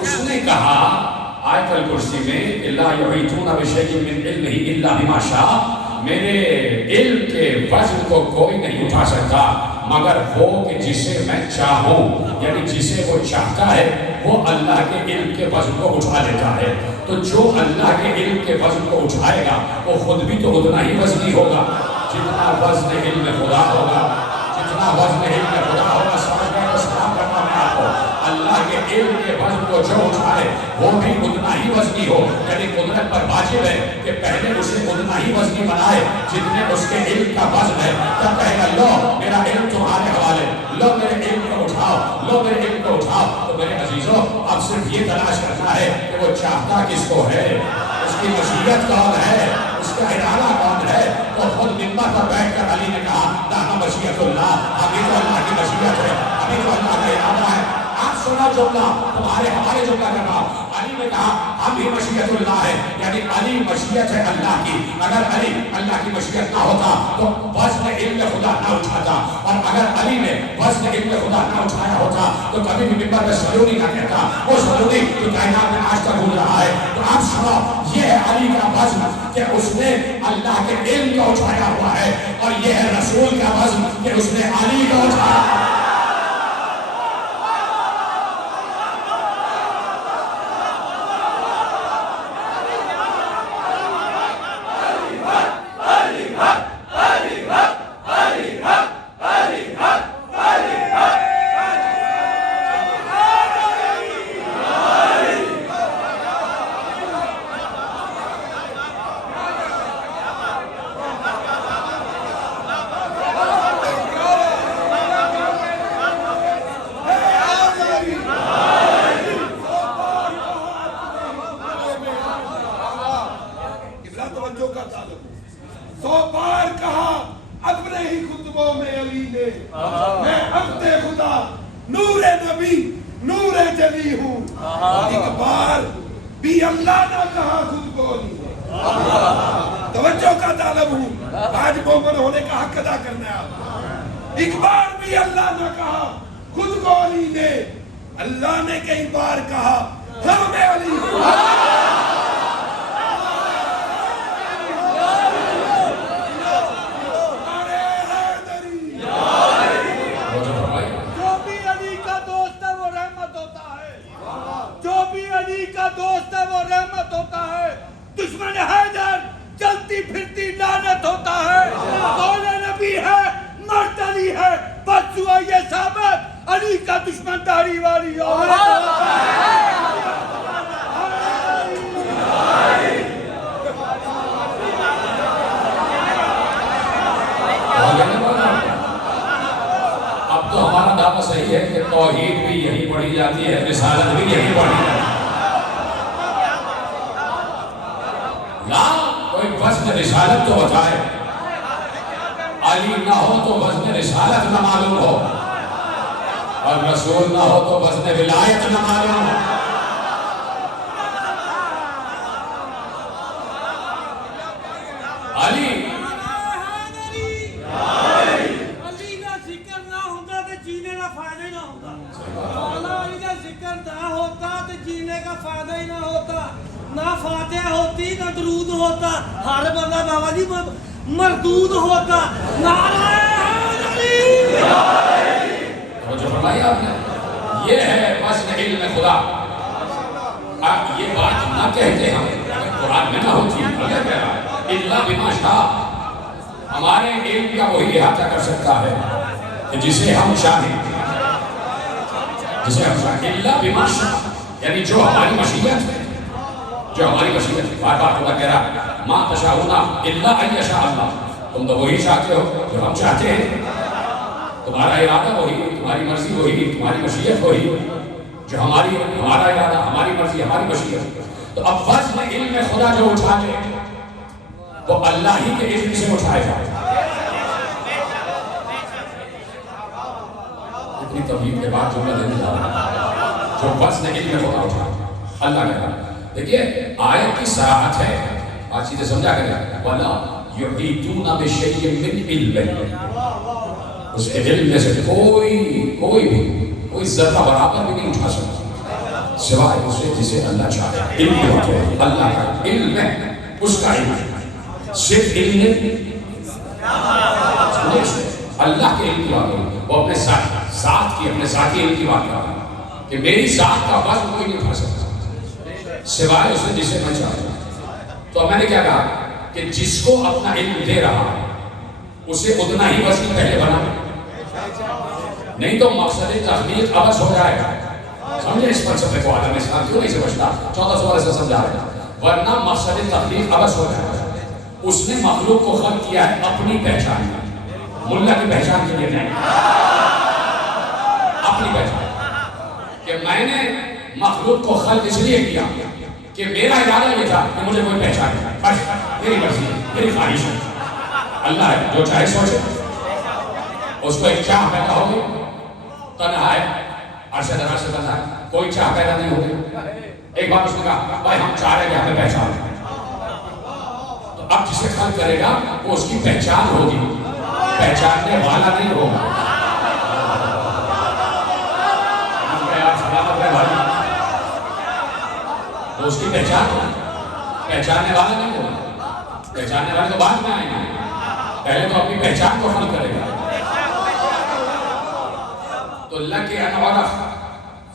اس نے کہا آیت الکرسی میں لا یحیطون بشیء من علمہ الا بما شاء، میرے علم کے وزن کو کوئی نہیں اٹھا سکتا مگر وہ کہ جسے میں چاہوں. یعنی جسے وہ چاہتا ہے وہ اللہ کے علم کے وزن کو اٹھا لیتا ہے. تو جو اللہ کے علم کے وزن کو اٹھائے گا وہ خود بھی تو اتنا ہی وزنی ہوگا جتنا وزن علم خدا ہوگا. جتنا وزن علم خدا ہوگا. سمجھ گئے تو سلام کرنا میں آپ کو. اللہ کے علم کے وزن کو جو اٹھائے وہ بھی اتنا ہی وزنی ہو. یعنی قدرت پر واجب ہے کہ پہلے اسے اتنا ہی وزنی بنائے جتنے اس کے علم کا وزن ہے. تب کہے گا لو میرا علم تمہارے حوالے، لو میرے علم کو اٹھاؤ، لو میرے علم کو اٹھاؤ. تو میرے عزیزوں اب صرف یہ تلاش کرنا ہے کہ وہ چاہتا کس کو ہے، اس کی مشیت کون ہے، اس کا ارادہ کون ہے. تو خود منبر پر بیٹھ کر علی نے کہا لانا مشیت اللہ، ابھی تو اللہ کی مشیت ہے، ابھی تو اللہ کا ارادہ ہے. آپ سنا جملہ تمہارے ہمارے جملہ کر رہا. علی نے کہا ہم ہی مشیت اللہ ہے، یعنی علی مشیت ہے اللہ کی. اگر علی اللہ کی مشیت نہ ہوتا تو وزن علم خدا نہ اٹھاتا، اور اگر علی نے وزن علم خدا نہ اٹھایا ہوتا تو کبھی بھی منبر میں سلونی نہ کہتا. وہ سلونی جو کائنات میں آج تک گزر رہا ہے. تو آپ سنو یہ ہے علی کا وزن کہ اس نے اللہ کے علم کو اٹھایا ہوا ہے، اور یہ ہے رسول کا وزن کہ اس نے علی کو اٹھایا. اللہ نے کئی بار کہا غلام علی جو بھی علی کا دوست ہے وہ رحمت ہوتا ہے، جو بھی علی کا دوست ہے وہ رحمت ہوتا ہے، دشمن حیدر چلتی پھرتی لعنت ہوتا ہے، قول نبی ہے مرد علی ہے، بس ہوا یہ ثابت علی کا دشمن داڑھی والی عورت ہوتا ہے۔ اب تو ہمارا دعویٰ صحیح ہے کہ توحید بھی یہی پڑھی جاتی ہے، رسالت بھی یہی پڑھی جاتی ہے۔ لا کوئی وزن رسالت تو بتائے، علی نہ ہو تو وزن رسالت نہ معلوم ہو، اور رسول نہ ہو تو وزن ولایت نہ معلوم ہو۔ علی علی کا ذکر نہ ہوتا تو جینے کا فائدہ ہی نہ ہوتا، مولا علی کا ذکر نہ ہوتا تو جینے کا فائدہ ہی نہ ہوتا، نہ فاتحہ ہوتی نہ درود ہوتا، ہر بندہ بابا جی مردود ہوتا۔ نعرہ حیدری، جو فرمایا آپ نے یہ ہے وزن علم خدا۔ آپ یہ بات نہ کہتے ہم قرآن میں نہ ہوتی، اللہ کہہ رہا ہے الا بما شاء، ہمارے علم کا وہی احاطہ کر سکتا ہے کہ جسے ہم چاہیں، جسے ہم چاہیں، الا بما شاء، یعنی جو ہماری مشیت ہے، جو ہماری مشیت ہے۔ بار بار خدا کہہ رہا ہے ما تشاءون الا ان یشاء اللہ، تم تو وہی چاہتے ہو جو ہم چاہتے ہیں، تمہارا ارادہ وہی، تمہاری مرضی وہی، تمہاری مشیت وہی، جو ہمارا ارادہ، ہماری مرضی، ہماری مشیت۔ تو اب وزن علم خدا جو اٹھا لے وہ اللہ ہی کے علم سے اٹھائے جائے۔ اتنی تبلیغ کے بعد جملہ دینے جا رہا ہے جو وزن علم خدا اٹھا اللہ نے کہا۔ دیکھیے آیت کی صراحت ہے، آج چیزیں سمجھا کریں، وَلَا يُحِيطُونَ بِشَيْءٍ مِّنْ عِلْمِهِ، اس کے علم میں سے کوئی ذرہ برابر بھی نہیں اٹھا سکتا سوائے اسے جسے اللہ چاہے۔ علم کی بات ہے، اللہ کا علم ہے، اس کا علم ہے، صرف علم نہیں، اللہ کے علم کی بات ہے، وہ اپنے ذات کی، اپنے ذاتی علم کی بات کر رہا ہے کہ میری ذات کا وزن کوئی نہیں اٹھا سکتا سوائے اسے جسے میں چاہتا ہوں۔ تو میں نے کیا کہا کہ جس کو اپنا علم دے رہا ہے اسے اتنا ہی وزن پہلے بنا، نہیں تو مقصد تخلیق عبث ہو جائے گا۔ سمجھے اس فلسفے کو عالم اسلام کیوں نہیں سمجھتا؟ 1400 برس سے سمجھا رہے ہیں، ورنہ مقصد تخلیق عبث ہو جائے گا۔ اس نے مخلوق کو خلق کیا ہے اپنی پہچان میں، ملا کی پہچان کے لیے نہیں، اپنی پہچان کہ میں نے مخلوق کو خلق اس لیے کیا کہ میرا ارادہ یہ تھا کہ مجھے کوئی پہچان ہے، بس میری مرضی ہے، میری خواہش ہے۔ اللہ ہے جو چاہے سوچے، اس کو ایک چاہ پیدا ہوگی، تنہا ہے، عرش دراز سے تنہا ہے، کوئی چاہ پیدا نہیں ہوگی۔ ایک بار اس نے کہا بھائی ہم چاہ رہے ہیں کہ ہمیں پہچان، تو اب جسے خلق کرے گا وہ اس کی پہچان ہوگی، پہچاننے والا نہیں ہوگا۔ تو اس کی پہچان ہوگی، پہچاننے والا نہیں ہوگا، پہچاننے والے تو بعد میں آئیں گے، پہلے تو اپنی پہچان کو خلق کرے گا۔ تو اللہ کے انعرف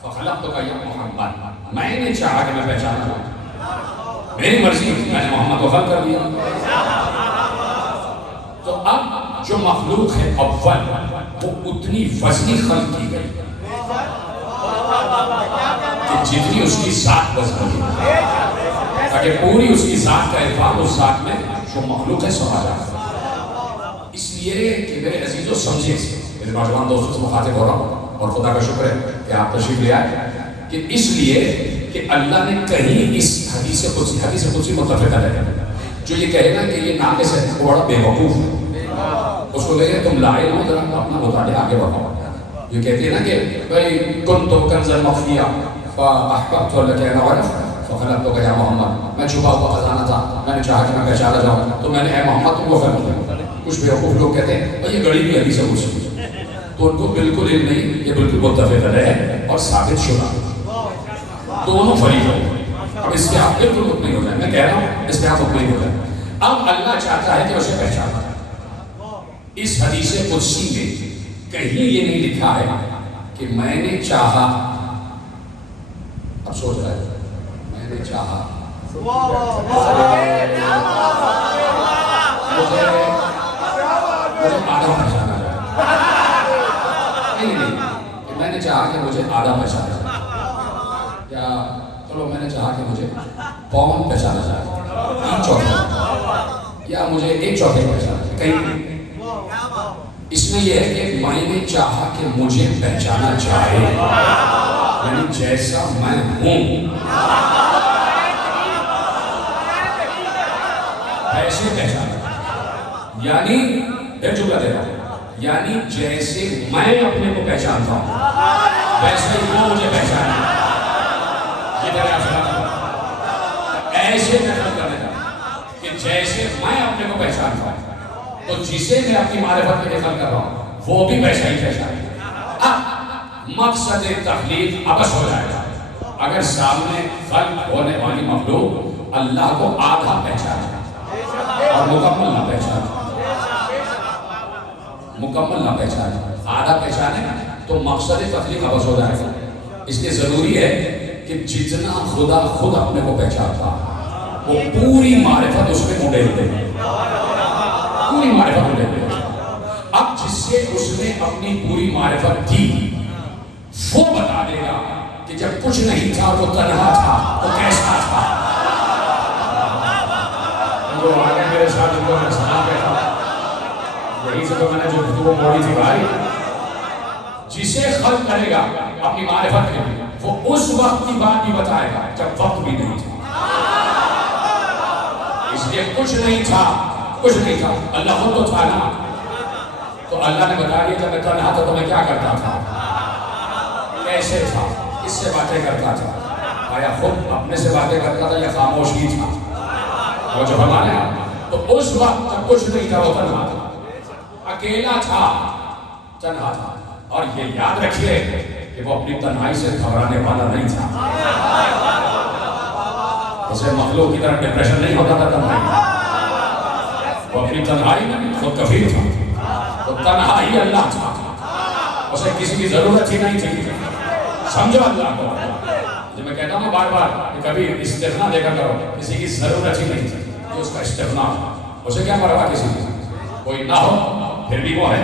فخلقتک یا محمد، میں نے چاہا کہ میں پہچانا ہوں، میری مرضی، میں نے محمد کو خلق کر دیا۔ تو اب جو مخلوق ہے اول وہ اتنی وزنی خلق کی گئی کہ جتنی اس کی ذات وزنی ہے، تاکہ پوری اس کی ذات کا عرفان اس ذات میں جو مخلوق ہے سما جائے۔ اس لیے کہ میرے عزیزو سمجھے، میرے نوجوان دوستوں سے مخاطب ہو رہا ہوں اور خدا کا شکر ہے کہ آپ تشریف لے آئے، کہ اس لیے کہ اللہ نے کہیں اس حدیث قدسی متفق ہے، جو یہ کہے گا کہ یہ ناقص ہے وہ بڑا بے وقوف ہے، اس کو کہے تم لا علم ہو، اپنا مطالعہ آگے بڑھاؤ۔ یہ کہتے ہیں نا کہ بھائی کنت کنزا مخفیا فاحببت لك ان اعرف فخلقتك یا محمد، میں چھپا ہوا خزانہ تھا، میں نے چاہا کہ میں پہچانا جاؤں تو میں نے اے محمد تم کو خلق کیا۔ کچھ بیوقوف لوگ کہتے ہیں بھائی یہ گڑی بھی حدیث قدسی، تو ان کو بالکل علم نہیں، یہ بالکل متفق ہے اور ثابت شدہ دونوں فریق ہیں. اب اس کے آپ بالکل مطمئن ہو جائیں، میں کہہ رہا ہوں اس کے آپ مطمئن ہو جائیں. اب اللہ چاہتا ہے کہ اسے پہچانا. اس حدیث قدسی میں کہیں یہ نہیں لکھا ہے کہ میں نے چاہا، اب سوچ رہا ہے میں نے چاہا مجھے آدھا پہچانا جائے. نہیں کہ میں نے چاہا کہ مجھے آدھا پہچانا جائے، یا چلو میں نے چاہا کہ مجھے پون پہچانا جائے 3 چوتھے، یا مجھے 1 چوتھے پہچانا جائے. کہیں اس میں یہ ہے کہ میں نے چاہا کہ مجھے پہچانا جائے، یعنی جیسا میں ہوں ایسے پہچانا. یعنی پھر جملہ دے رہا ہوں، یعنی جیسے میں اپنے کو پہچانتا ہوں ویسے ہی وہ مجھے پہچانا. یہ میرے ایسے نقل کرنے کا کہ جیسے میں اپنے کو پہچانتا ہوں تو جسے میں اپنی معرفت میں نقل کر رہا ہوں وہ بھی ویسا ہی پہچانے. اب مقصد تخلیق ابس ہو جائے گا اگر سامنے خلق ہونے والی مخلوق اللہ کو آدھا پہچانے اور مکمل نہ پہچانے. مکمل نہ پہچانے، آدھا پہچانے تو مقصد تخلیق ابس ہو جائے گا. اس لیے ضروری ہے کہ جتنا خدا خود اپنے کو پہچانتا وہ پوری معرفت اس میں اڑے دے، پوری معرفت اڑے دے. اب جس سے اس نے اپنی پوری معرفت دی وہ بتا دے گا کہ جب کچھ نہیں تھا وہ تنہا تھا تو کیسا تھا. جو آگے میرے ساتھ ان کو میں سنا بیٹھا یہی سے تو میں نے جو خطبہ موڑی تھی بھائی، جسے خلق کرے گا اپنی معرفت میں وہ اس وقت کی بات بھی بتائے گا جب وقت بھی نہیں تھا. اس لیے کچھ نہیں تھا، کچھ نہیں تھا، اللہ خود تو تھا نا. تو اللہ نے بتا دیا جب میں تنہا تھا تو میں کیا کرتا تھا، کیسے تھا، کس سے باتیں کرتا تھا، آیا خود اپنے سے باتیں کرتا تھا یا خاموش ہی تھا. وہ جو ہمارے تو اس وقت جب کچھ نہیں تھا وہ تنہا تھا، اکیلا تھا، تنہا تھا. اور یہ یاد رکھیے کہ وہ اپنی تنہائی سے گھبرانے والا نہیں تھا. اسے مخلوق کی طرح ڈپریشن نہیں ہوتا تھا تنہائی. وہ اپنی تنہائی میں خود کفیل تھا. تو تنہا ہی اللہ تھا، اسے کسی کی ضرورت ہی نہیں تھی. سمجھو اللہ کو. جب میں کہتا ہوں بار بار کہ کبھی استغنا دیکھا کرو، کسی کی ضرورت ہی نہیں تھی کہ اس کا استغنا ہو. اسے کیا پرواہ کسی کی، کوئی نہ ہو پھر بھی وہ ہے.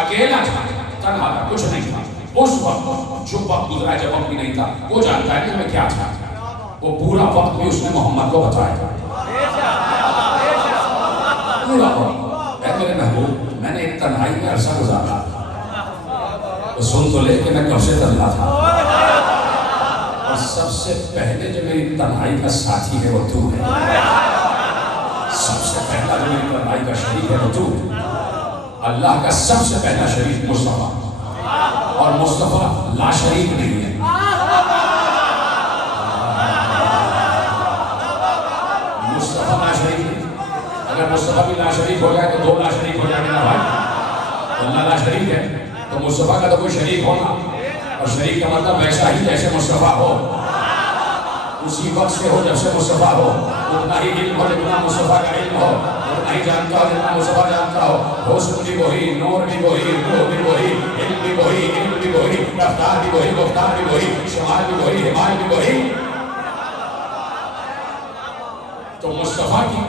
اکیلا تھا، تنہا تھا، کچھ نہیں تھا. اس وقت جو وقت گزرا جب وقت بھی نہیں تھا وہ جانتا ہے کہ میں کیا تھا. وہ پورا وقت بھی اس نے محمد کو بتایا. پورا وقت اے میرے محبوب میں نے ایک تنہائی میں عرصہ گزارا تو سن تو لے کہ میں کب سے تنہا تھا. اور سب سے پہلے جو میری تنہائی کا ساتھی ہے وہ تو ہے. سب سے پہلا جو میری تنہائی کا شریک ہے وہ تو. اللہ کا سب سے پہلا شریک مصطفیٰ، اور مصطفیٰ لا شریک نہیں ہے. مصطفیٰ لا شریک نہیں. اگر مصطفیٰ بھی لا شریک ہو جائے تو 2 لا شریک ہو جائے گا نا بھائی. اللہ لا شریک ہے تو مصطفیٰ کا تو کوئی شریک ہونا، اور شریک کا مطلب ویسا ہی جیسے مصطفیٰ ہو، اسی وقت سے ہو جب سے مصطفیٰ ہو. اتنا ہی علم ہو جتنا مصطفیٰ کا علم ہو، اتنا ہی جانتا ہو جتنا مصطفیٰ جانتا ہو. حسن بھی وہی، نور بھی وہی، روح بھی وہی، علم بھی وہی، علم بھی وہی، رفتار بھی وہی، گفتار بھی وہی، شمال بھی وہی، حمال بھی وہی. تو مصطفیٰ کی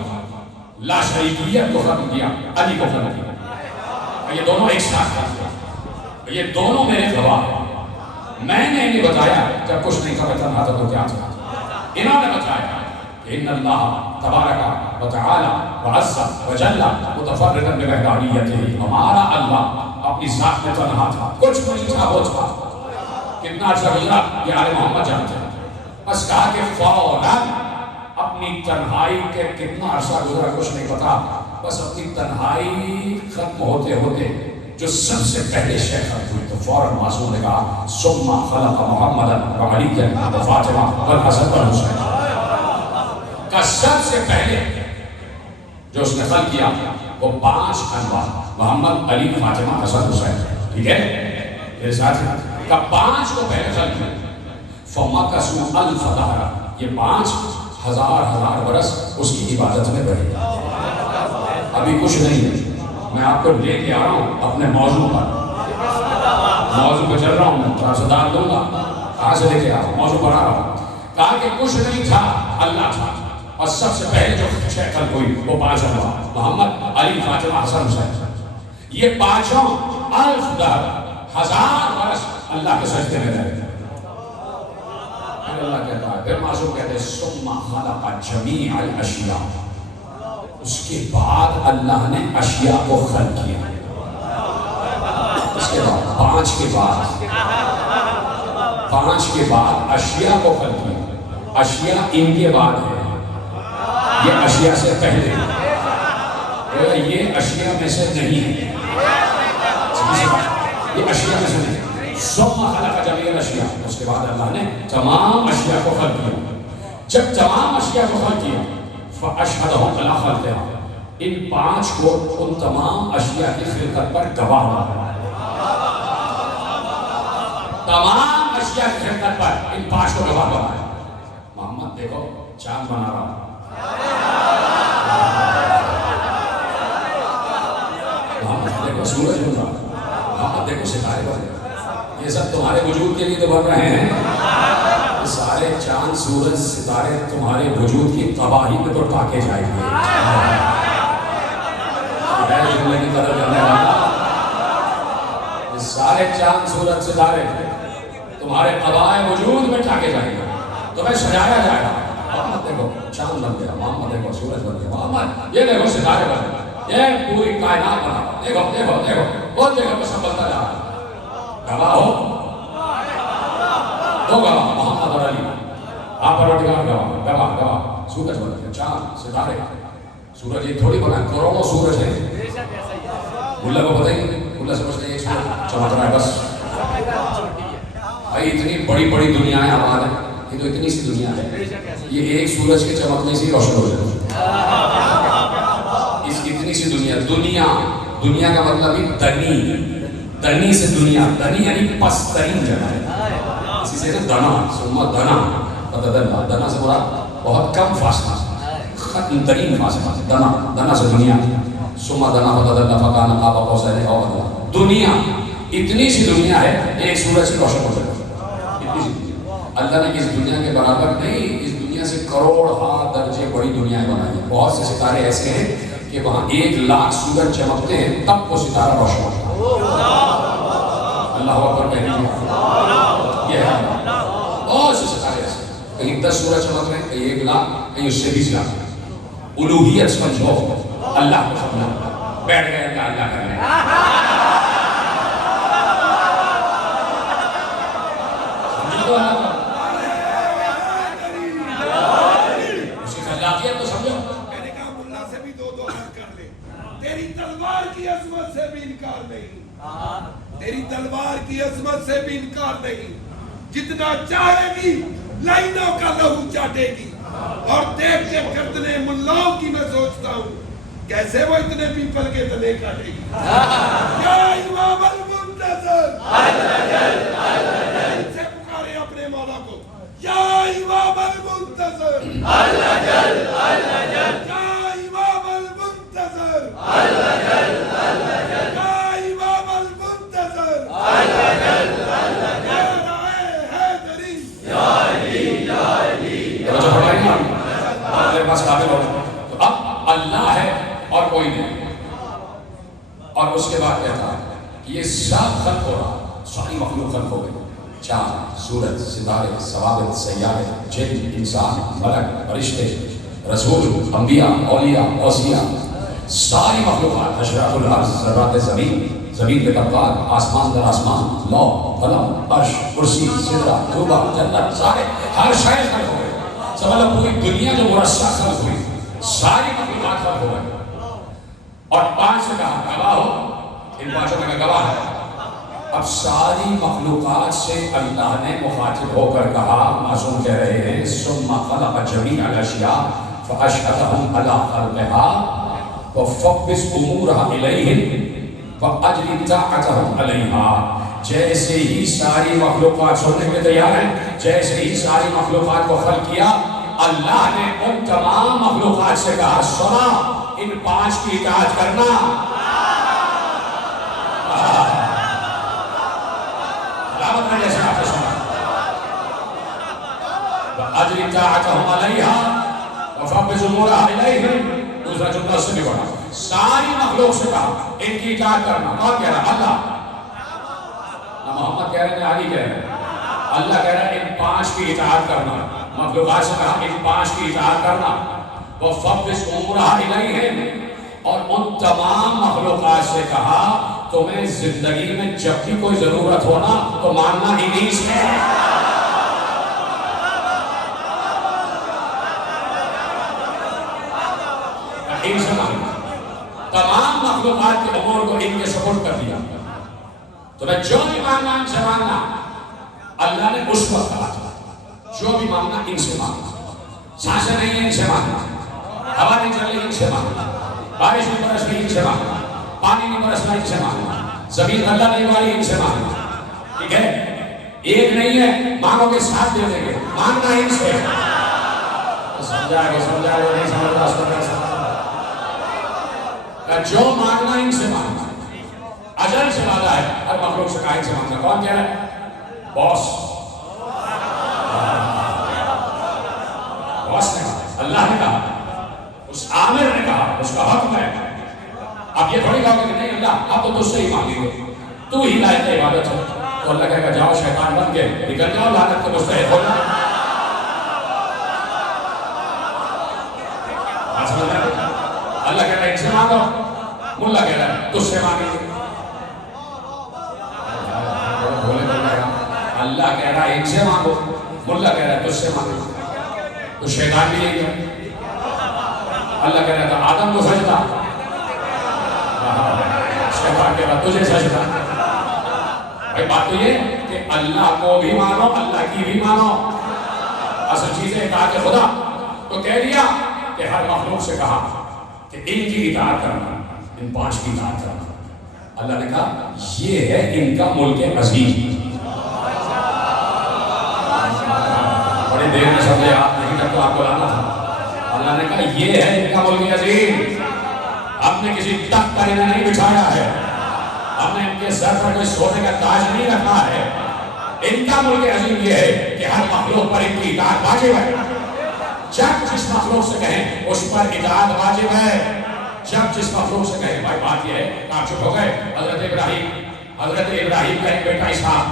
لا شریکیت کو ختم کیا، علی کو ختم کیا. یہ دونوں ایک ساتھ تھے، یہ دونوں میرے گواہ. میں نے انہیں بتایا جب کچھ نہیں تھا میں تنہا تھا تو کیا تھا. انہوں نے بتایا کہ ان اللہ تبارک و تعالی و عز و جل متفردا بوحدانیتہ. ہمارا اللہ اپنی ذات میں تنہا تھا، کچھ نہیں تھا وہ تھا. کتنا عرصہ گزرا یہ آل محمد جانتے ہیں. بس کہا کہ فوراً اپنی تنہائی کے کتنا عرصہ گزرا کچھ نہیں پتا. بس اپنی تنہائی ختم ہوتے ہوتے جو سب سے پہلے شیخ ہوئی تو فوراً معصوم نے کہا ثم خلق محمدا وعلیا وفاطمہ والحسن والحسین. کا سب سے پہلے جو اس نے خلق کیا وہ 5 انواع محمد علی فاطمہ حسن حسین، ٹھیک ہے؟ میرے ساتھ کا 5 کو پہلے خلق کیا، فَمَكَثُوا أَلْفَ دَهْرًا، یہ 5,000 برس اس کی عبادت میں رہے. ابھی کچھ نہیں ہے، میں آپ کو لے کے آ رہا ہوں اپنے موضوع پر، موضوع پہ چل رہا ہوں، میں تھوڑا سا دان دوں گا کہاں سے لے کے آ رہا ہوں، موضوع پر آ رہا ہوں. کہا کہ کچھ نہیں تھا، اللہ تھا، اور سب سے پہلے جو شے خلق ہوئی وہ 5 محمد علی فاطمہ حسن حسین. یہ 5,000 برس اللہ کے سجدے میں رہے. پھر اللہ کہتا ہے، پھر معصوم کہتے ہیں ثم خلق جمیع الاشیاء، اس کے بعد اللہ نے اشیاء کو خلق کیا. اس کے بعد 5 کے بعد اشیاء کو خلق کیا. اشیاء ان کے بعد ہے، یہ اشیاء سے پہلے، یہ اشیاء میں سے نہیں ہے، یہ اشیاء میں سے نہیں. ثم خلق جمیع الاشیاء، اس کے بعد اللہ نے تمام اشیاء کو خلق کیا. جب تمام اشیاء کو خلق کیا فاشهدهم على خلقها، ان 5 کو ان تمام اشیاء کی خلقت پر گواہ بنا. تمام اشیاء کی خلقت پر ان 5 کو گواہ بنا. محمد دیکھو چاند بنا رہا ہوں، محمد دیکھو سورج بن رہا ہوں، محمد دیکھو ستارے بن رہے. یہ سب تمہارے وجود کے لیے تو بن رہے ہیں. یہ سارے چاند سورج ستارے تمہارے وجود کی تباہی میں تو ٹاکے جائیں گے. جملے کی قدر کرنے والا، یہ سارے چاند سورج ستارے تمہارے تباہ وجود میں ٹاکے جائیں گے، تمہیں سجایا جائے گا. محمد دیکھو چاند بن گیا، محمد دیکھو سورج بن گیا، محمد یہ دیکھو ستارے بن گئے، یہ پوری کائنات بنا. دیکھو دیکھو دیکھو بہت دیکھو میں سب بنتا جا رہا ہے. گواہ ہو، دو گواہ محمد اور علی، آپ پروردگار گواہ، گواہ گواہ. سورج بن گیا، چاند ستارے. سورج یہ تھوڑی بنا، کروڑوں سورج ہیں. اللہ کو بتائیں، اللہ سمجھتے ہیں ایک سورج چمک رہا ہے بس. بھائی اتنی بڑی بڑی دنیا ہے ہمارے، یہ تو اتنی سی دنیا ہے، یہ ایک سورج کے چمکنے سے روشن ہو جائے. اس اتنی سی دنیا کا مطلب ہی دنی سے دنیا، دنی یعنی پسترین جگہ ہے. اسی سے دنا، ثم دنا فتدلا، دنا سے مراد بہت کم فاصلہ، ختم ترین فاصلہ. دنا سے دنیا، ثم دنا فتدلا فکان قاب قوسین او ادنی. دنیا اتنی سی دنیا ہے، ایک سورج سے روشن ہو جائے. اللہ نے اس دنیا کے برابر نہیں، اس دنیا سے کروڑ درجے بڑی دنیایں بنائی ہیں. بہت سے ستارے ایسے ہیں کہ وہاں 1,00,000 سورج چمکتے ہیں تب وہ ستارہ روشن ہوتا ہے. اللہ اکبر کہنے کی یہ ہے. بہت سے ستارے ایسے، کہیں 10 سورج چمک رہے ہیں، کہیں 1,00,000، کہیں اس سے بھی زیادہ. الوہیت سمجھو، اللہ کو سمجھو، بیٹھ گئے اللہ کرنے. اس کی خلاقیت تو سمجھو. میں نے کہا ملا سے بھی 2 ہاتھ کر لے. تیری تلوار کی عظمت سے بھی انکار نہیں، تیری تلوار کی عظمت سے بھی انکار نہیں. جتنا چاہے گی لائنوں کا لہو چاٹے گی. اور دیکھ کے گردنے ملاؤں کی میں سوچتا ہوں کیسے وہ اتنے پیپل کے تلے کاٹے گی. یا امام المنتظر، سے پکارے اپنے مولا کو، یا امام المنتظر، یا امام المنتظر، یا امام المنتظر، یا رائے حیدری. توجہ فرمائیں گے میرے پاس قابل ہو تو اب اللہ ہے اور کوئی نہیں. اور اس کے بعد کہتا ہے یہ سب خلق ہو رہا، ساری مخلوق خلق ہو گئی. چاند، سورج، ستارے، ثوابت، سیارے، جن، انسان، ملک، فرشتے، رسول، انبیاء، اولیاء، اوصیاء، ساری مخلوقات، حشرات الارض، ذرات زمین، زمین کے طبقات، آسمان در آسمان، لوح، قلم، عرش، کرسی، سدرہ، توبہ، جنت، سارے ہر شے خلق ہو گئے. سمجھو پوری دنیا جو مرصع خلق ہوئی، ساری مخلوقات خلق ہو گئے. اور 5 سے کہا گواہ ہو، ان 5 میں کا گواہ ہے. اب ساری مخلوقات سے اللہ نے مخاطب ہو کر کہا، معصوم کہہ رہے ہیں ثم خلق جمیع الاشیاء فاشهدهم على خلقها وفوض امورها الیہ وَأَجْلِ طَاعَتَهُمْ عَلَيْهَا، جیسے ہی ساری مخلوقات سننے کے تیار ہیں، جیسے ہی ساری مخلوقات کو خلق کیا، اللہ نے ان تمام مخلوقات سے کہا سنا ان 5 کی اطاعت کرنا۔ علاوت میں جیسے آپ نے سنا وَأَجْلِ طَاعَتَهُمْ عَلَيْهَا وَفَوِّضْ أُمُورَهَا إِلَيْهِ، دوسرا جملہ اس سے بھی بڑا، ساری مخلوق سے کہا ان کی اطاعت کرنا۔ کون کہہ رہا؟ اللہ۔ نہ محمد کہہ رہے ہیں، نہ علی کہہ رہے ہیں، اللہ کہہ رہا ہے ان 5 کی اطاعت کرنا۔ مخلوقات سے کہا ان 5 کی اطاعت کرنا۔ وَفَوِّضْ أُمُورَهَا إِلَيْهِ، اور ان تمام مخلوقات سے کہا تمہیں زندگی میں جب بھی کوئی ضرورت ہونا تو ماننا انہی سے ہے۔ ان سے ماننا، تمام مخلوقات کے امور کو ان کے سپورٹ کر دیا۔ تمہیں جو بھی ماننا ان سے ماننا، اللہ نے اس وقت کہا جو بھی ماننا ان سے ماننا، سانسیں نہیں ہیں ان سے ماننا، ہوا نہیں چل رہی ان سے ماننا، بارش نہیں برس رہی ان سے ماننا، پانی نہیں برس رہا ان سے ماننا، زمین اللہ نہیں والی ان سے ماننا۔ ٹھیک ہے، ایک نہیں ہے مانگو کے ساتھ دے دیں گے، ماننا ان سے۔ سمجھا گے نہیں سمجھا اس کو نہیں سمجھا، جو مانگنا ان سے مانگنا۔ اجل سے وعدہ ہے، ہر مخلوق سے کہا ان سے مانگنا۔ کون کہہ رہا ہے؟ باس، باس نے کہا، اللہ نے کہا، اس عامر نے کہا، اس کا حق ہے۔ اب یہ تھوڑی کہا کہ نہیں اللہ اب تو تجھ سے ہی مانگیں گے، تو ہی لائق عبادت ہے، تو اللہ کہے گا جاؤ شیطان بن کے نکل جاؤ، لعنت کے مستحق ہو جاؤ۔ اللہ کہہ رہا ہے ان سے مانگو، ملا کہہ رہا ہے تجھ سے مانگیں گے۔ اللہ کہہ رہا ہے ان سے مانگو، ملا کہہ رہا ہے تجھ سے مانگو، تو شیطان بھی نہیں گیا۔ اللہ کہہ رہا تھا آدم کو سجدہ، شیطان کہہ رہا تجھے سجدہ۔ بھائی بات تو یہ کہ اللہ کو بھی مانو، اللہ کی بھی مانو، اصل چیز ہے اطاعت خدا۔ تو کہہ دیا کہ ہر مخلوق سے کہا کہ ان کی اطاعت کرنا، ان 5 کی اطاعت کرنا۔ اللہ نے کہا یہ ہے ان کا ملک عظیم۔ بڑی دیر میں سمجھے آپ نہیں تک تو آپ کو لانا تھا۔ اللہ نے کہا یہ ہے ان کا ملک عظیم، ہم نے کسی تخت پر انہیں نہیں بچھایا ہے، ہم نے ان کے سر پر کوئی سونے کا تاج نہیں رکھا ہے۔ ان کا ملک عظیم یہ ہے کہ ہر مخلوق پر ان کی اطاعت واجب ہے۔ جب جس مخلوق سے کہیں اس پر اطاعت واجب ہے، جب جس مخلوق سے کہیں۔ بھائی بات یہ ہے آپ چپ ہو گئے، حضرت ابراہیم کا ایک بیٹا اسحاق،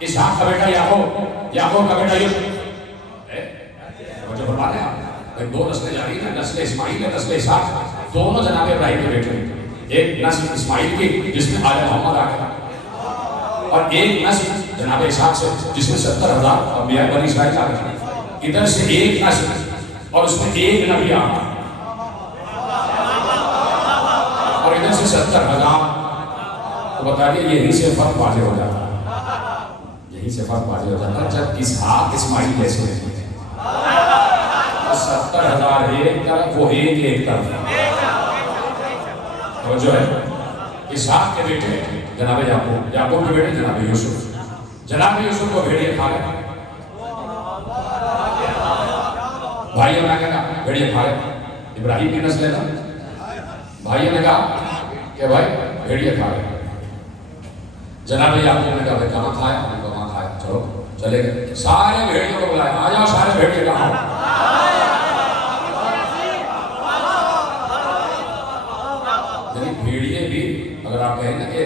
اسحاق کا بیٹا یعقوب، یعقوب کا بیٹا یوسف، جو فرما رہے ہیں 2 نسلیں جاری ہیں، نسل اسماعیل ہے نسل اسحاق، دونوں جناب ابراہیم کے بیٹے۔ ایک نسل اسماعیل کی جس میں آل محمد آ گیا، اور ایک نسل جناب اسحاق سے جس میں 70,000 انبیاء بنی اسرائیل آ گئے۔ ادھر سے ایک نسل اور اس میں ایک نبی آ گیا، اور ادھر سے 70,000۔ تو بتائیے یہی سے فرق واضح ہو جاتا ہے، یہی سے فرق واضح ہو جاتا ہے جب اسحاق اسماعیل جیسے ہوتے ہیں۔ 70,000 ایک طرف، وہ ایک طرف۔ اور جو ہے اسحاق کے بیٹے جناب یعقوب، یعقوب کے بیٹے جناب یوسف، جناب یوسف کو بھیڑیے کھا گئے، بھائیوں نے کہا بھیڑیے کھا گئے، ابراہیم کی نسل ہے نا، بھائیوں نے کہا کہ بھائی بھیڑیے کھا گئے۔ جناب یعقوب نے کہا بھائی کہاں کھایا؟ ہم نے کہا کھایا، چلو چلے گئے، سارے بھیڑیوں کو بلایا، آ جاؤ سارے بھیڑیے کہاں ہو؟ بھیڑیے بھی اگر آپ کہیں نا کہ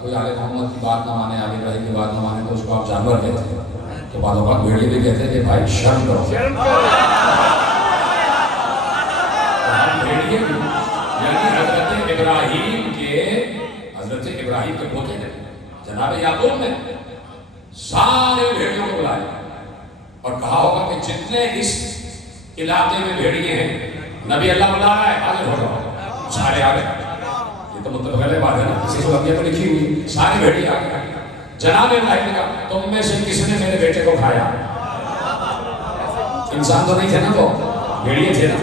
کوئی آل محمد کی بات نہ مانے، آل ابراہیم کی بات نہ مانے تو اس کو آپ جانور کہتے ہیں، تو بعض اوقات بھیڑیے بھی کہتے ہیں کہ بھائی شرم کرو۔ بھیڑیے بھی یعنی حضرت ابراہیم کے پوتے نے جناب یعقوب نے سارے بھیڑیوں کو بلایا اور کہا ہوگا کہ جتنے اس علاقے میں بھیڑیے ہیں نبی اللہ بلا رہا ہے، حاضر ہو جاؤ۔ سارے آ گئے، یہ تو مطلب غلط بات ہے نا، کسی کو لگی تو لکھی ہوئی، سارے بھیڑیے آ گئے۔ جناب ابراہیم نے کہا تم میں سے کس نے میرے بیٹے کو کھایا؟ انسان تو نہیں تھے نا، وہ بھیڑیے تھے نا۔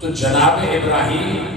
تو جناب ابراہیم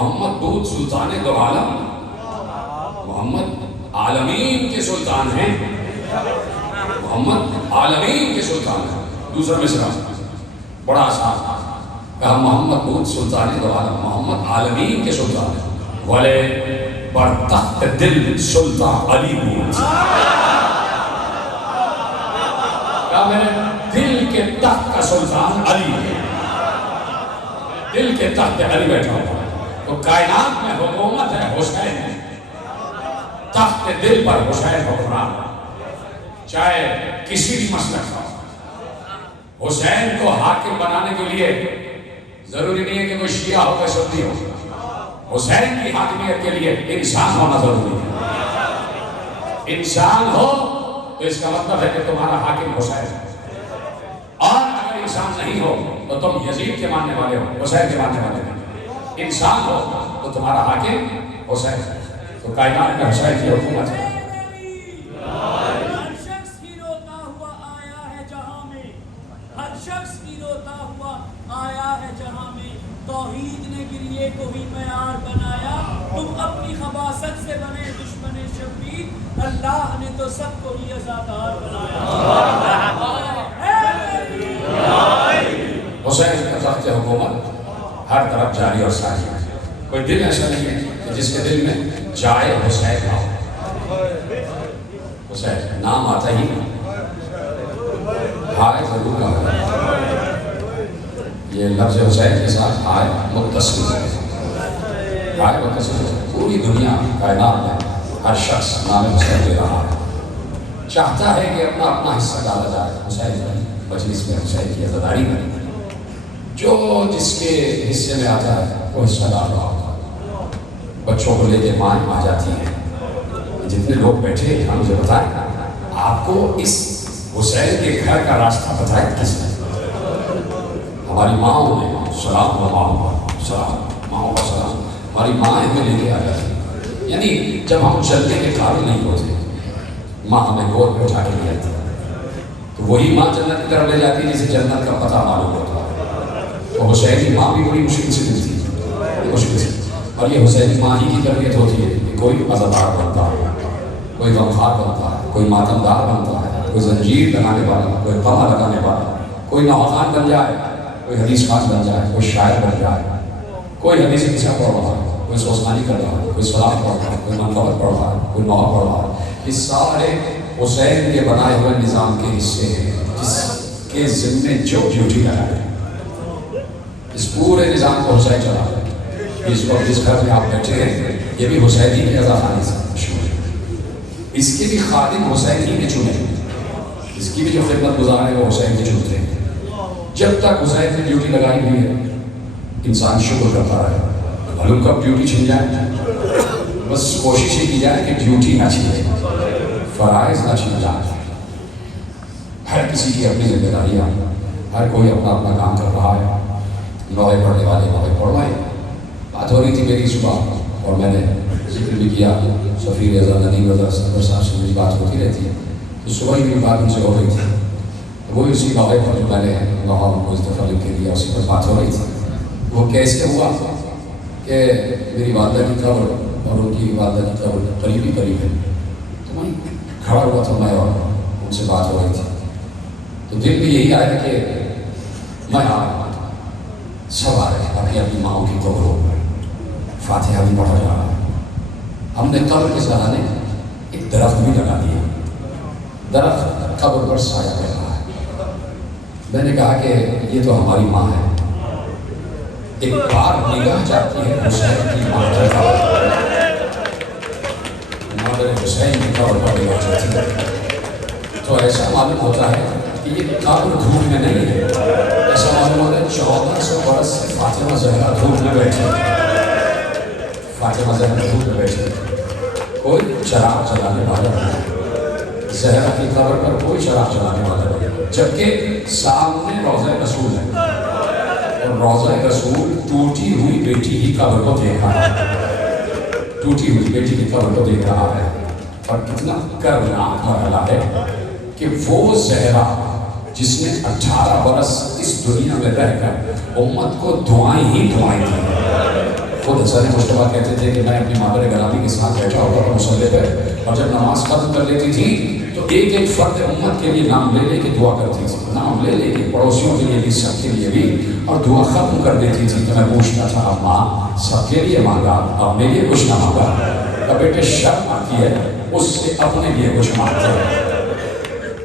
محمد بود سلطان دو عالم، محمد عالمین کے سلطان ہیں، محمد عالمین کے سلطان ہیں۔ دوسرا مصرع بڑا آسان کہا محمد بود سلطان دو عالم، محمد عالمین کے سلطان ہیں، والے بر تخت دل سلطان علی بود، کہا میرے دل کے تخت کا سلطان علی ہے، دل کے تخت علی بیٹھا ہوا۔ تو کائنات میں حکومت ہے حسین، تخت دل پر حسین حکمران، چاہے کسی بھی مسلک کا۔ حسین کو حاکم بنانے کے لیے ضروری نہیں ہے کہ کوئی شیعہ ہو کوئی سنی ہو، حسین کی حاکمیت کے لیے انسان ہونا ضروری ہے۔ انسان ہو تو اس کا مطلب ہے کہ تمہارا حاکم حسین ہے، اور اگر انسان نہیں ہو تو تم یزید کے ماننے والے ہو، حسین کے ماننے والے ہو۔ انسان ہو تو تمہارا حاکم حسین ہے۔ تو کائنات میں حسین کی حکومت ہے۔ ہر شخص کی روتا ہوا آیا ہے جہاں میں، ہر شخص کی روتا ہوا آیا ہے جہاں میں، توحید نے گریے کو ہی معیار بنایا، تم اپنی خباثت سے بنے دشمن شبیر، اللہ نے تو سب کو ہی عزادار بنایا۔ حسین کا تخت حکومت ہر طرف جاری اور ساری ہے۔ کوئی دل ایسا نہیں ہے کہ جس کے دل میں جائے حسین نہ ہو۔ حسین نام آتا ہی ہائے ضرور کا ہے، یہ لفظ حسین کے ساتھ ہائے متصل ہے، ہائے متصل ہے۔ پوری دنیا کائنات میں ہر شخص نام حسین دے رہا ہے، چاہتا ہے کہ اپنا اپنا حصہ ڈالا جائے حسین میں، مجلس میں حسین کی عزاداری میں، جو جس کے حصے میں آتا ہے وہ حصہ ڈال رہا ہوتا ہے۔ بچوں کو لے کے مائیں آ جاتی ہیں، جتنے لوگ بیٹھے ہیں مجھے بتائیں آپ کو اس حسین کے گھر کا راستہ بتائے کس نے؟ ہماری ماں نے سلام و ماں سلام، ماں کا سلام، ہماری ماں ہمیں لے کے آ جاتی، یعنی جب ہم چلنے کے قابل نہیں ہوتے ماں ہمیں گود میں اٹھا کے لے جاتی، تو وہی ماں جنت کی طرف لے جاتی ہے جسے جنت کا پتہ معلوم ہوتا ہے۔ تو حسین کی ماں بھی بڑی مشکل سے ملتی ہے، مشکل سے، اور یہ حسین کی ماں ہی کی تربیت ہوتی ہے کہ کوئی عزادار بنتا ہے، کوئی غمخوار بنتا ہے، کوئی ماتمدار بنتا ہے، کوئی زنجیر لگانے والا، کوئی قمع لگانے والا، کوئی نوخان بن جائے، کوئی حدیث خاص بن جائے، کوئی شاعر بن جائے، کوئی حدیث قصہ پڑھ رہا ہے، کوئی سوسمانی کر رہا ہے، کوئی سلام پڑھ رہا ہے، کوئی منقبت پڑھ رہا ہے، کوئی نوحہ پڑھ رہا ہے۔ یہ سارے حسین کے بنائے ہوئے نظام کے حصے ہیں جس کے ذمے جو ڈیوٹی لگائے، اس پورے نظام کو حسین چلا رہا ہے۔ اس وقت جس گھر میں آپ بیٹھے ہیں یہ بھی حسین ہی کی عزاداری سے مشہور ہے، اس کے بھی خادم حسین ہی نے چنے، اس کی بھی جو خدمت گزار ہے وہ حسین کے چنتے ہیں۔ جب تک حسین نے ڈیوٹی لگائی ہوئی ہے انسان شکر کرتا رہے، معلوم کب ڈیوٹی چھن جائے، بس کوشش ہی کی جائے کہ ڈیوٹی نہ چھنے، فرائض نہ چھن جائے۔ ہر کسی کی اپنی ذمہ داریاں، ہر کوئی اپنا اپنا کام کر رہا ہے، نوحے پڑھنے والے نوحے پڑھ رہے ہیں۔ بات ہو رہی تھی میری صبح اور میں نے ذکر بھی کیا، سفیر اعظم ندیم رضا صدر صاحب سے میری بات ہوتی رہتی ہے، تو صبح ہی میری بات ان سے ہو رہی تھی، وہ اسی نوحے پر جو میں نے نوحہ مصطفیٰ لکھ کے دیا اسی پر بات ہو رہی تھی۔ وہ کیسے ہوا کہ میری والدہ کی قبر اور ان کی والدہ کی قبر قریب ہی قریب ہے، تو میں کھڑا ہوا تھا میں اور ان سے بات ہو رہی تھی، تو دل میں یہی آیا کہ میں آ رہا ہوں، سب آ رہے ہیں اپنی اپنی ماؤں کی قبروں پر، فاتحہ بھی پڑھا جا رہا ہے۔ ہم نے قبر کے سہانے ایک درخت بھی لگا دیا، درخت قبر پر سایہ کر رہا ہے۔ میں نے کہا کہ یہ تو ہماری ماں ہے، ایک بار نگاہ جاتی ہے حسین کی ماں کی قبر پر، مادر حسین کی قبر پر نگاہ جاتی ہے تو ایسا معلوم ہوتا ہے کہ یہ قبر دھوپ میں نہیں ہے، ایسا معلوم ہوتا ہے 1400 برس سے فاطمہ زہرا دھوپ میں بیٹھے، فاطمہ زہرا دھوپ میں بیٹھے، کوئی چراغ چلانے والا نہیں، زہرا کی قبر پر کوئی چراغ چلانے والا نہیں، جبکہ سامنے روضہ رسول ہے اور روضہ رسول ٹوٹی ہوئی بیٹی کی قبر کو دیکھ رہا ہے، ٹوٹی ہوئی بیٹی کی قبر کو دیکھ رہا ہے، اور کتنا کرناک مرحلہ ہے کہ وہ زہرا جس نے 18 برس اس دنیا میں رہ کر امت کو دعائیں ہی دعائیں دی، خود حسن مشتبہ کہتے تھے کہ میں اپنی مادر گرامی کے ساتھ بیٹھا ہوتا تھا مصلے پہ، اور جب نماز ختم کر لیتی تھی تو ایک ایک فرد امت کے لیے نام لے لے کے دعا کرتی تھی، نام لے لے کے پڑوسیوں کے لیے بھی، سب کے لیے بھی، اور دعا ختم کر دیتی تھی تو میں پوچھتا تھا اماں سب کے لیے مانگا، اب میرے لیے کچھ نہ مانگا؟ کہ بیٹے شرم آتی ہے اس سے اپنے لیے کچھ مانگتے ہیں،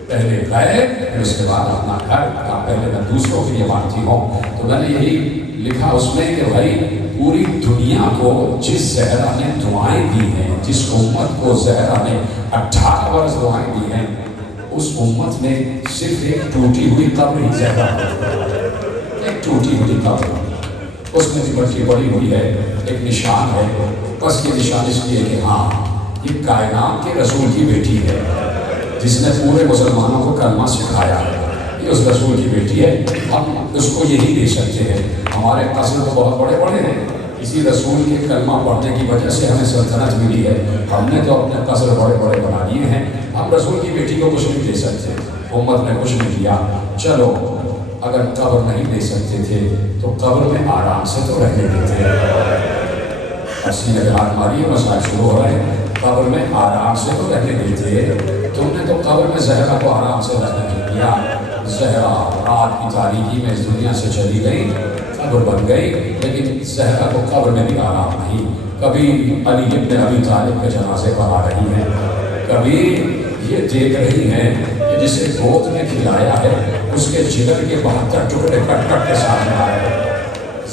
پہلے غیر پھر اس کے بعد اپنا گھر، پہلے میں دوسروں کے لیے مانگتی ہوں۔ تو میں نے یہی لکھا اس میں کہ بھائی پوری دنیا کو جس زہرا نے دعائیں دی ہیں، جس امت کو زہرا نے 18 برس دعائیں دی ہیں، اس امت میں صرف ایک ٹوٹی ہوئی قبر ہی زہرا ہے، ایک ٹوٹی ہوئی قبر، اس میں بھی مٹی پڑی ہوئی ہے، ایک نشان ہے، بس یہ نشان اس لیے کہ ہاں یہ کائنات کے رسول کی بیٹی ہے جس نے پورے مسلمانوں کو کلمہ سکھایا ہے، یہ اس رسول کی بیٹی ہے، ہم اس کو یہی دے سکتے ہیں۔ ہمارے قصر تو بہت بڑے بڑے ہیں، اسی رسول کے کلمہ پڑھنے کی وجہ سے ہمیں سلطنت ملی ہے، ہم نے تو اپنے قصر بڑے بڑے بنا لیے ہیں، ہم رسول کی بیٹی کو کچھ نہیں دے سکتے، امت نے کچھ نہیں دیا۔ چلو اگر قبر نہیں دے سکتے تھے تو قبر میں آرام سے تو رہنے دیتے، سینے پہ ہاتھ ماری مسائل شروع ہو رہے ہیں، قبر میں آرام سے تو رہنے دیتے، تم نے تو قبر میں زہرا کو آرام سے رہنے دیا۔ زہرا رات کی تاریکی میں اس دنیا سے چلی گئی، قبر بن گئی، لیکن زہرا کو قبر میں بھی آرام نہیں، کبھی علی ابن ابی طالب کے جنازے پر آ رہی ہیں، کبھی یہ دیکھ رہی ہیں کہ جسے گود نے کھلایا ہے اس کے جگر کے 72 ٹکڑے کٹ کٹ کے سامنے آئے،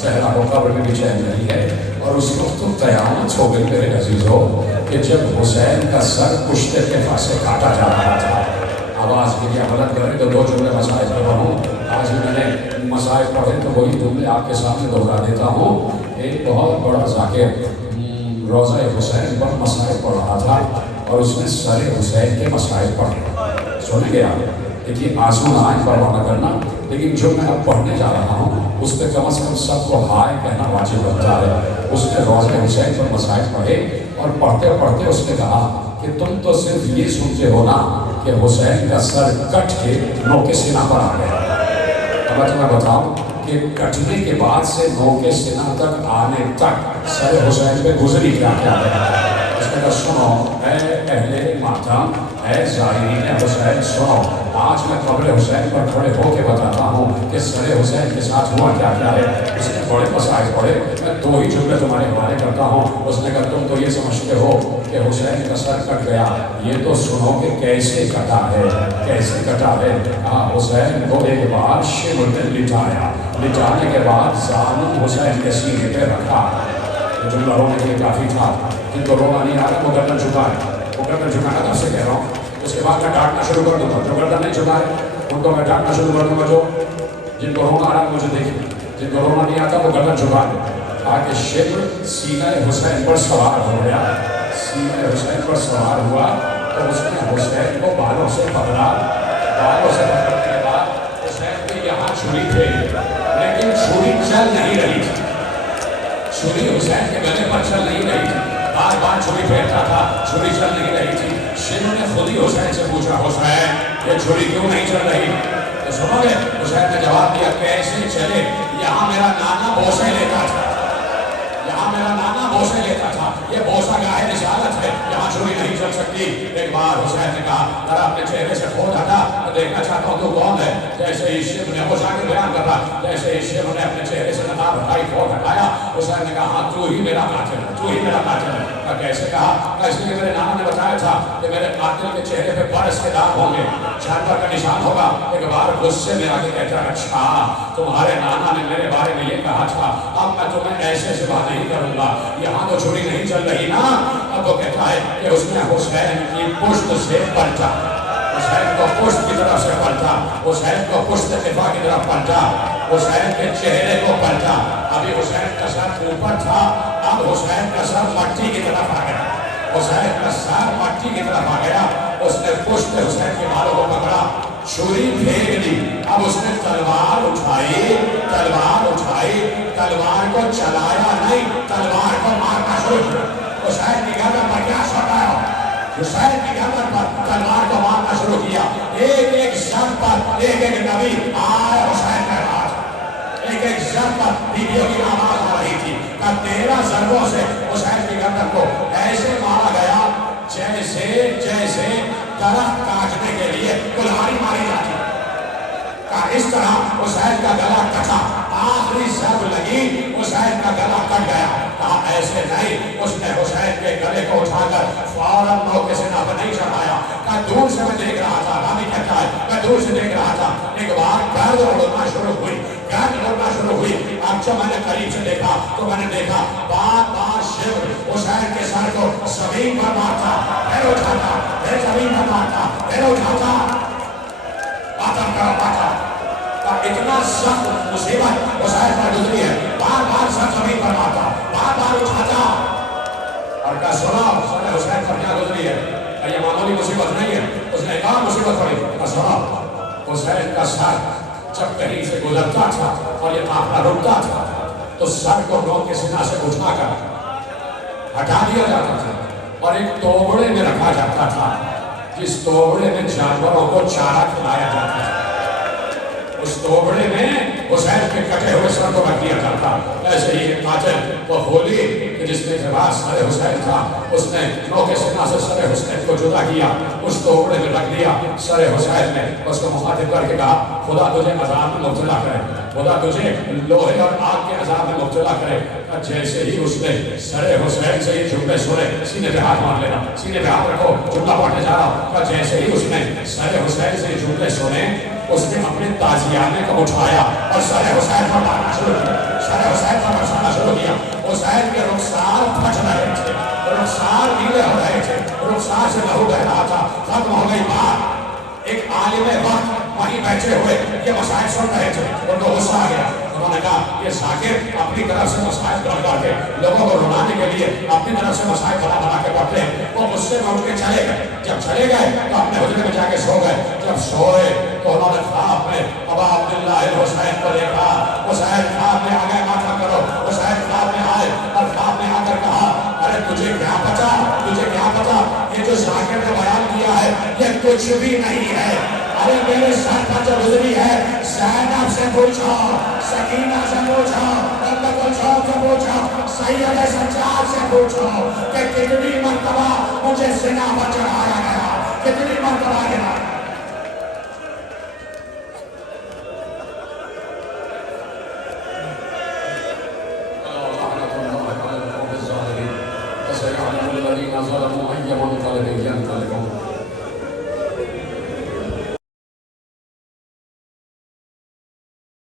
زہرا کو قبر میں بھی چین نہیں ہے۔ اور اس وقت تو قیامت ہو گئی میرے عزیزو کہ جب حسین کا سر پشتے کے سے کاٹا جا رہا تھا۔ آواز کے لیے غلط کرے تو 2 جملے مسائل پڑھا ہوں، آج بھی میں نے مسائل پڑھے تو وہی جملے آپ کے سامنے دہرا دیتا ہوں۔ ایک بہت بڑا ذاکر روضہ حسین پر مسائل پڑھ رہا تھا اور اس نے سر حسین کے مسائل پڑھے، سن گیا، دیکھیے آنسو نہ آئیں پرواہ نہ کرنا، لیکن جو میں اب پڑھنے جا رہا ہوں اس پہ کم از کم سب کو ہائے کہنا واجب بنتا ہے۔ اس نے روضہ حسین پر مسائل پڑھے اور پڑھتے پڑھتے اس نے کہا کہ تم تو صرف یہ سنتے ہو نا کہ حسین کا سر کٹ کے نوکے سینہ پر آ گیا، اب تمہیں بتاؤں کہ کٹنے کے بعد سے نوکے سینہ تک آنے تک سر حسین پہ گزری کیا کیا ہے۔ اس نے کہا سنو اے اہل ماتم، اے زائرین حسین سنو، آج میں قبر حسین پر کھڑے ہو کے بتاتا ہوں کہ سر حسین کے ساتھ ہوا کیا کیا ہے۔ اس نے بڑے مسائل پڑھے، میں 2 ہی جملے تمہارے حوالے کرتا ہوں۔ اس نے کہا تم تو یہ سمجھتے ہو کہ حسین کا سر کٹ گیا، یہ تو سنو کہ کیسے کٹا ہے، کیسے کٹا ہے۔ کہا حسین کو ایک بار شبر نے لٹایا، لٹانے کے بعد ظالم حسین کے سینے پہ رکھا۔ یہ جملہ رونے کے لیے کافی تھا، جن کو رونا نہیں آ رہا وہ گردن جھکائے، وہ گردن جھکانا تب سے کہہ رہا ہوں۔ اس کے بعد میں ڈانٹنا شروع کر دوں گا، جو گردن نہیں جھکائے ان کو میں ڈانٹنا شروع کر دوں گا، جو جن کو رونا آ رہا مجھے دیکھیں، جن کو رونا نہیں آتا وہ گردن جھکا دے۔ آگے شبر سینہ حسین پر سوار ہو گیا، سینہ حسین پر سوار ہوا تو اس نے حسین کو بالوں سے پکڑا، بالوں سے پکڑنے کے بعد حسین کے یہاں چھری تھے لیکن چھری چل نہیں رہی تھی، چھری حسین کے گلے پر چل نہیں رہی تھی، بار بار چھری پھیرتا تھا، چھری چل نہیں رہی تھی۔ شبر نے خود ہی حسین سے پوچھا حسین یہ چھری کیوں نہیں چل رہی؟ تو سنو گے حسین نے جواب دیا کیسے چلے، یہاں میرا نانا بوسے لیتا تھا، یہاں میرا نانا بوسے لیتا تھا، یہ بوسا گاہ رسالت ہے، یہاں چھری نہیں چل سکتی۔ ایک بار حسین نے کہا ذرا اپنے چہرے سے کھول ہٹا، میں دیکھنا چاہتا ہوں تو کون ہے۔ جیسے ہی شبر نے حسین کے بیان کر رہا، جیسے ہی شبر نے اپنے چہرے سے نقاب ہٹائی، کھول ہٹایا، حسین نے کہا ہاں تو ہی میرا قاتل ہے، تو ہی میرا قاتل ہے۔ کیسے کہا؟ اس لیے میرے نانا نے بتایا تھا کہ میرے قاتل کے چہرے پہ برس کے داغ ہوں گے، جانور کا نشان ہوگا۔ ایک بار غصے میں آ کے کہتا ہے اچھا تمہارے نانا نے میرے بارے میں یہ کہا تھا، اب میں تمہیں ایسے ذبح نہیں کروں گا، یہاں تو چھری نہیں چل رہی نا۔ اب وہ کہتا ہے کہ اس نے حسین کی پشت سے پلٹا، حسین کو پشت کی طرف سے پلٹا، حسین کو پشت دفاع کی طرف پلٹا، حسین کے چہرے کو پلٹا۔ ابھی حسین کا سر اوپر تھا، اب حسین کا سر مٹی کی طرف آ گیا، حسین کا سر مٹی کی طرف آ گیا۔ اس نے پشت حسین کے بالوں کو پکڑا، چھری پھینک دی، اب اس نے تلوار اٹھائی، تلوار اٹھائی، تلوار کو چلایا نہیں، تلوار کو مارنا شروع کیا۔ حسین کی گردن پر کیا شاٹ آیا، حسین کی گردن پر تلوار کو مارنا شروع کیا۔ ایک ایک شخص پر ایک ایک نبی آئے حسین کا ہاتھ، ایک ایک شخص پر بیویوں کی آواز آ رہی تھی کہ تیرا 13 ضربوں سے حسین کی گردن کو ایسے مارا گیا جیسے درخت کاٹنے کے لیے کلہاڑی ماری جاتی ہے، اس طرح حسین کا گلا کٹا، آخری ضرب لگی، حسین کا گلا کٹ گیا، کہا ایسے نہیں، اس نے حسین کے گلے کو اٹھا کر فوراً موقع سے نہ نہیں چڑھایا، کہا دور سے میں دیکھ رہا تھا، رامی کہتا ہے میں دور سے دیکھ رہا تھا، ایک بار گرد اڑنا شروع ہوئی، اب جب میں نے قریب سے دیکھا تو میں نے دیکھا بار شیور حسین کے سر کو زمین پر مارتا، پھر اٹھاتا، پھر زمین پر مارتا، پھر اٹھاتا، اتنا سخت مصیبت حسین پر گزری ہے، بار سر زمین پر مارتا، بار اٹھاتا، اور کہا سنا حسین پر کیا گزری ہے، یہ معمولی مصیبت نہیں ہے، اس نے ایک اور مصیبت پڑی، کہا سنا حسین کا سر جب کہیں سے گزرتا تھا اور یہ قافلہ رکتا تھا تو سر کو نوک کے سینہ سے اٹھا کر ہٹا دیا جاتا تھا اور ایک توبڑے میں رکھا جاتا تھا، جس توبڑے میں جانوروں کو چارہ کھلایا جاتا تھا، اس توبڑے میں حسین کے کٹے ہوئے سر کو رکھ دیا جاتا۔ ایسے ہی قاتل وہ ہولی کہ جس نے لباس سر حسین تھا، اس نے نوک سینہ سے سر حسین کو جدا کیا، اس توبڑے میں رکھ دیا، سر حسین نے اس کو مخاطب کر کے کہا خدا تجھے عذاب میں مبتلا کرے، خدا تجھے لوہے اور آگ کے عذاب میں مبتلا کرے۔ جیسے ہی اس نے سر حسین سے یہ جملے سنے، سینے پہ ہاتھ مار لینا، سینے پہ ہاتھ رکھو، جملہ پڑھنے جا رہا ہوں، جیسے ہی اس نے سر حسین سے یہ جملے سنے، اس نے اپنے تازیانے کو اٹھایا اور سر حسین پر مارنا شروع کیا، سر حسین پر برسانا شروع کیا۔ حسین کے رخسار پھٹ رہے تھے، رخسار گیلے ہو رہے تھے، رخسار سے لہو بہ رہا تھا، ختم ہو گئی بات۔ ایک عالم وقت وہیں بیٹھے ہوئے یہ مسائل سن رہے تھے، ان کو غصہ آ گیا، انہوں نے کہا یہ ذاکر اپنی طرف سے مسائل بڑھ کے لوگوں کو رلانے کے لیے اپنی طرف سے مسائل بنا کے پڑھتے ہیں، وہ غصے میں اٹھ کے چلے گئے، جب چلے گئے تو اپنے حجرے میں جا کے سو گئے، جب سوئے تو انہوں نے خواب میں ابا عبداللہ الحسین کو دیکھا، حسین خواب میں آ گئے ماتھا کرو، حسین خواب میں آئے اور خواب میں آ کر کہا ارے تجھے کیا پتا، تجھے کیا پتا یہ جو ذاکر نے بیان کیا ہے یہ کچھ بھی نہیں ہے، ارے میرے سر پر جو گزری ہے زینب سے پوچھو، سکینہ سے پوچھو، سے پوچھو، سید سجاد سے پوچھو کہ کتنی مرتبہ مجھے زنا پر چڑھایا گیا، کتنی مرتبہ گیا۔ سيعلم الذين ظلموا أي منقلب ينقلبون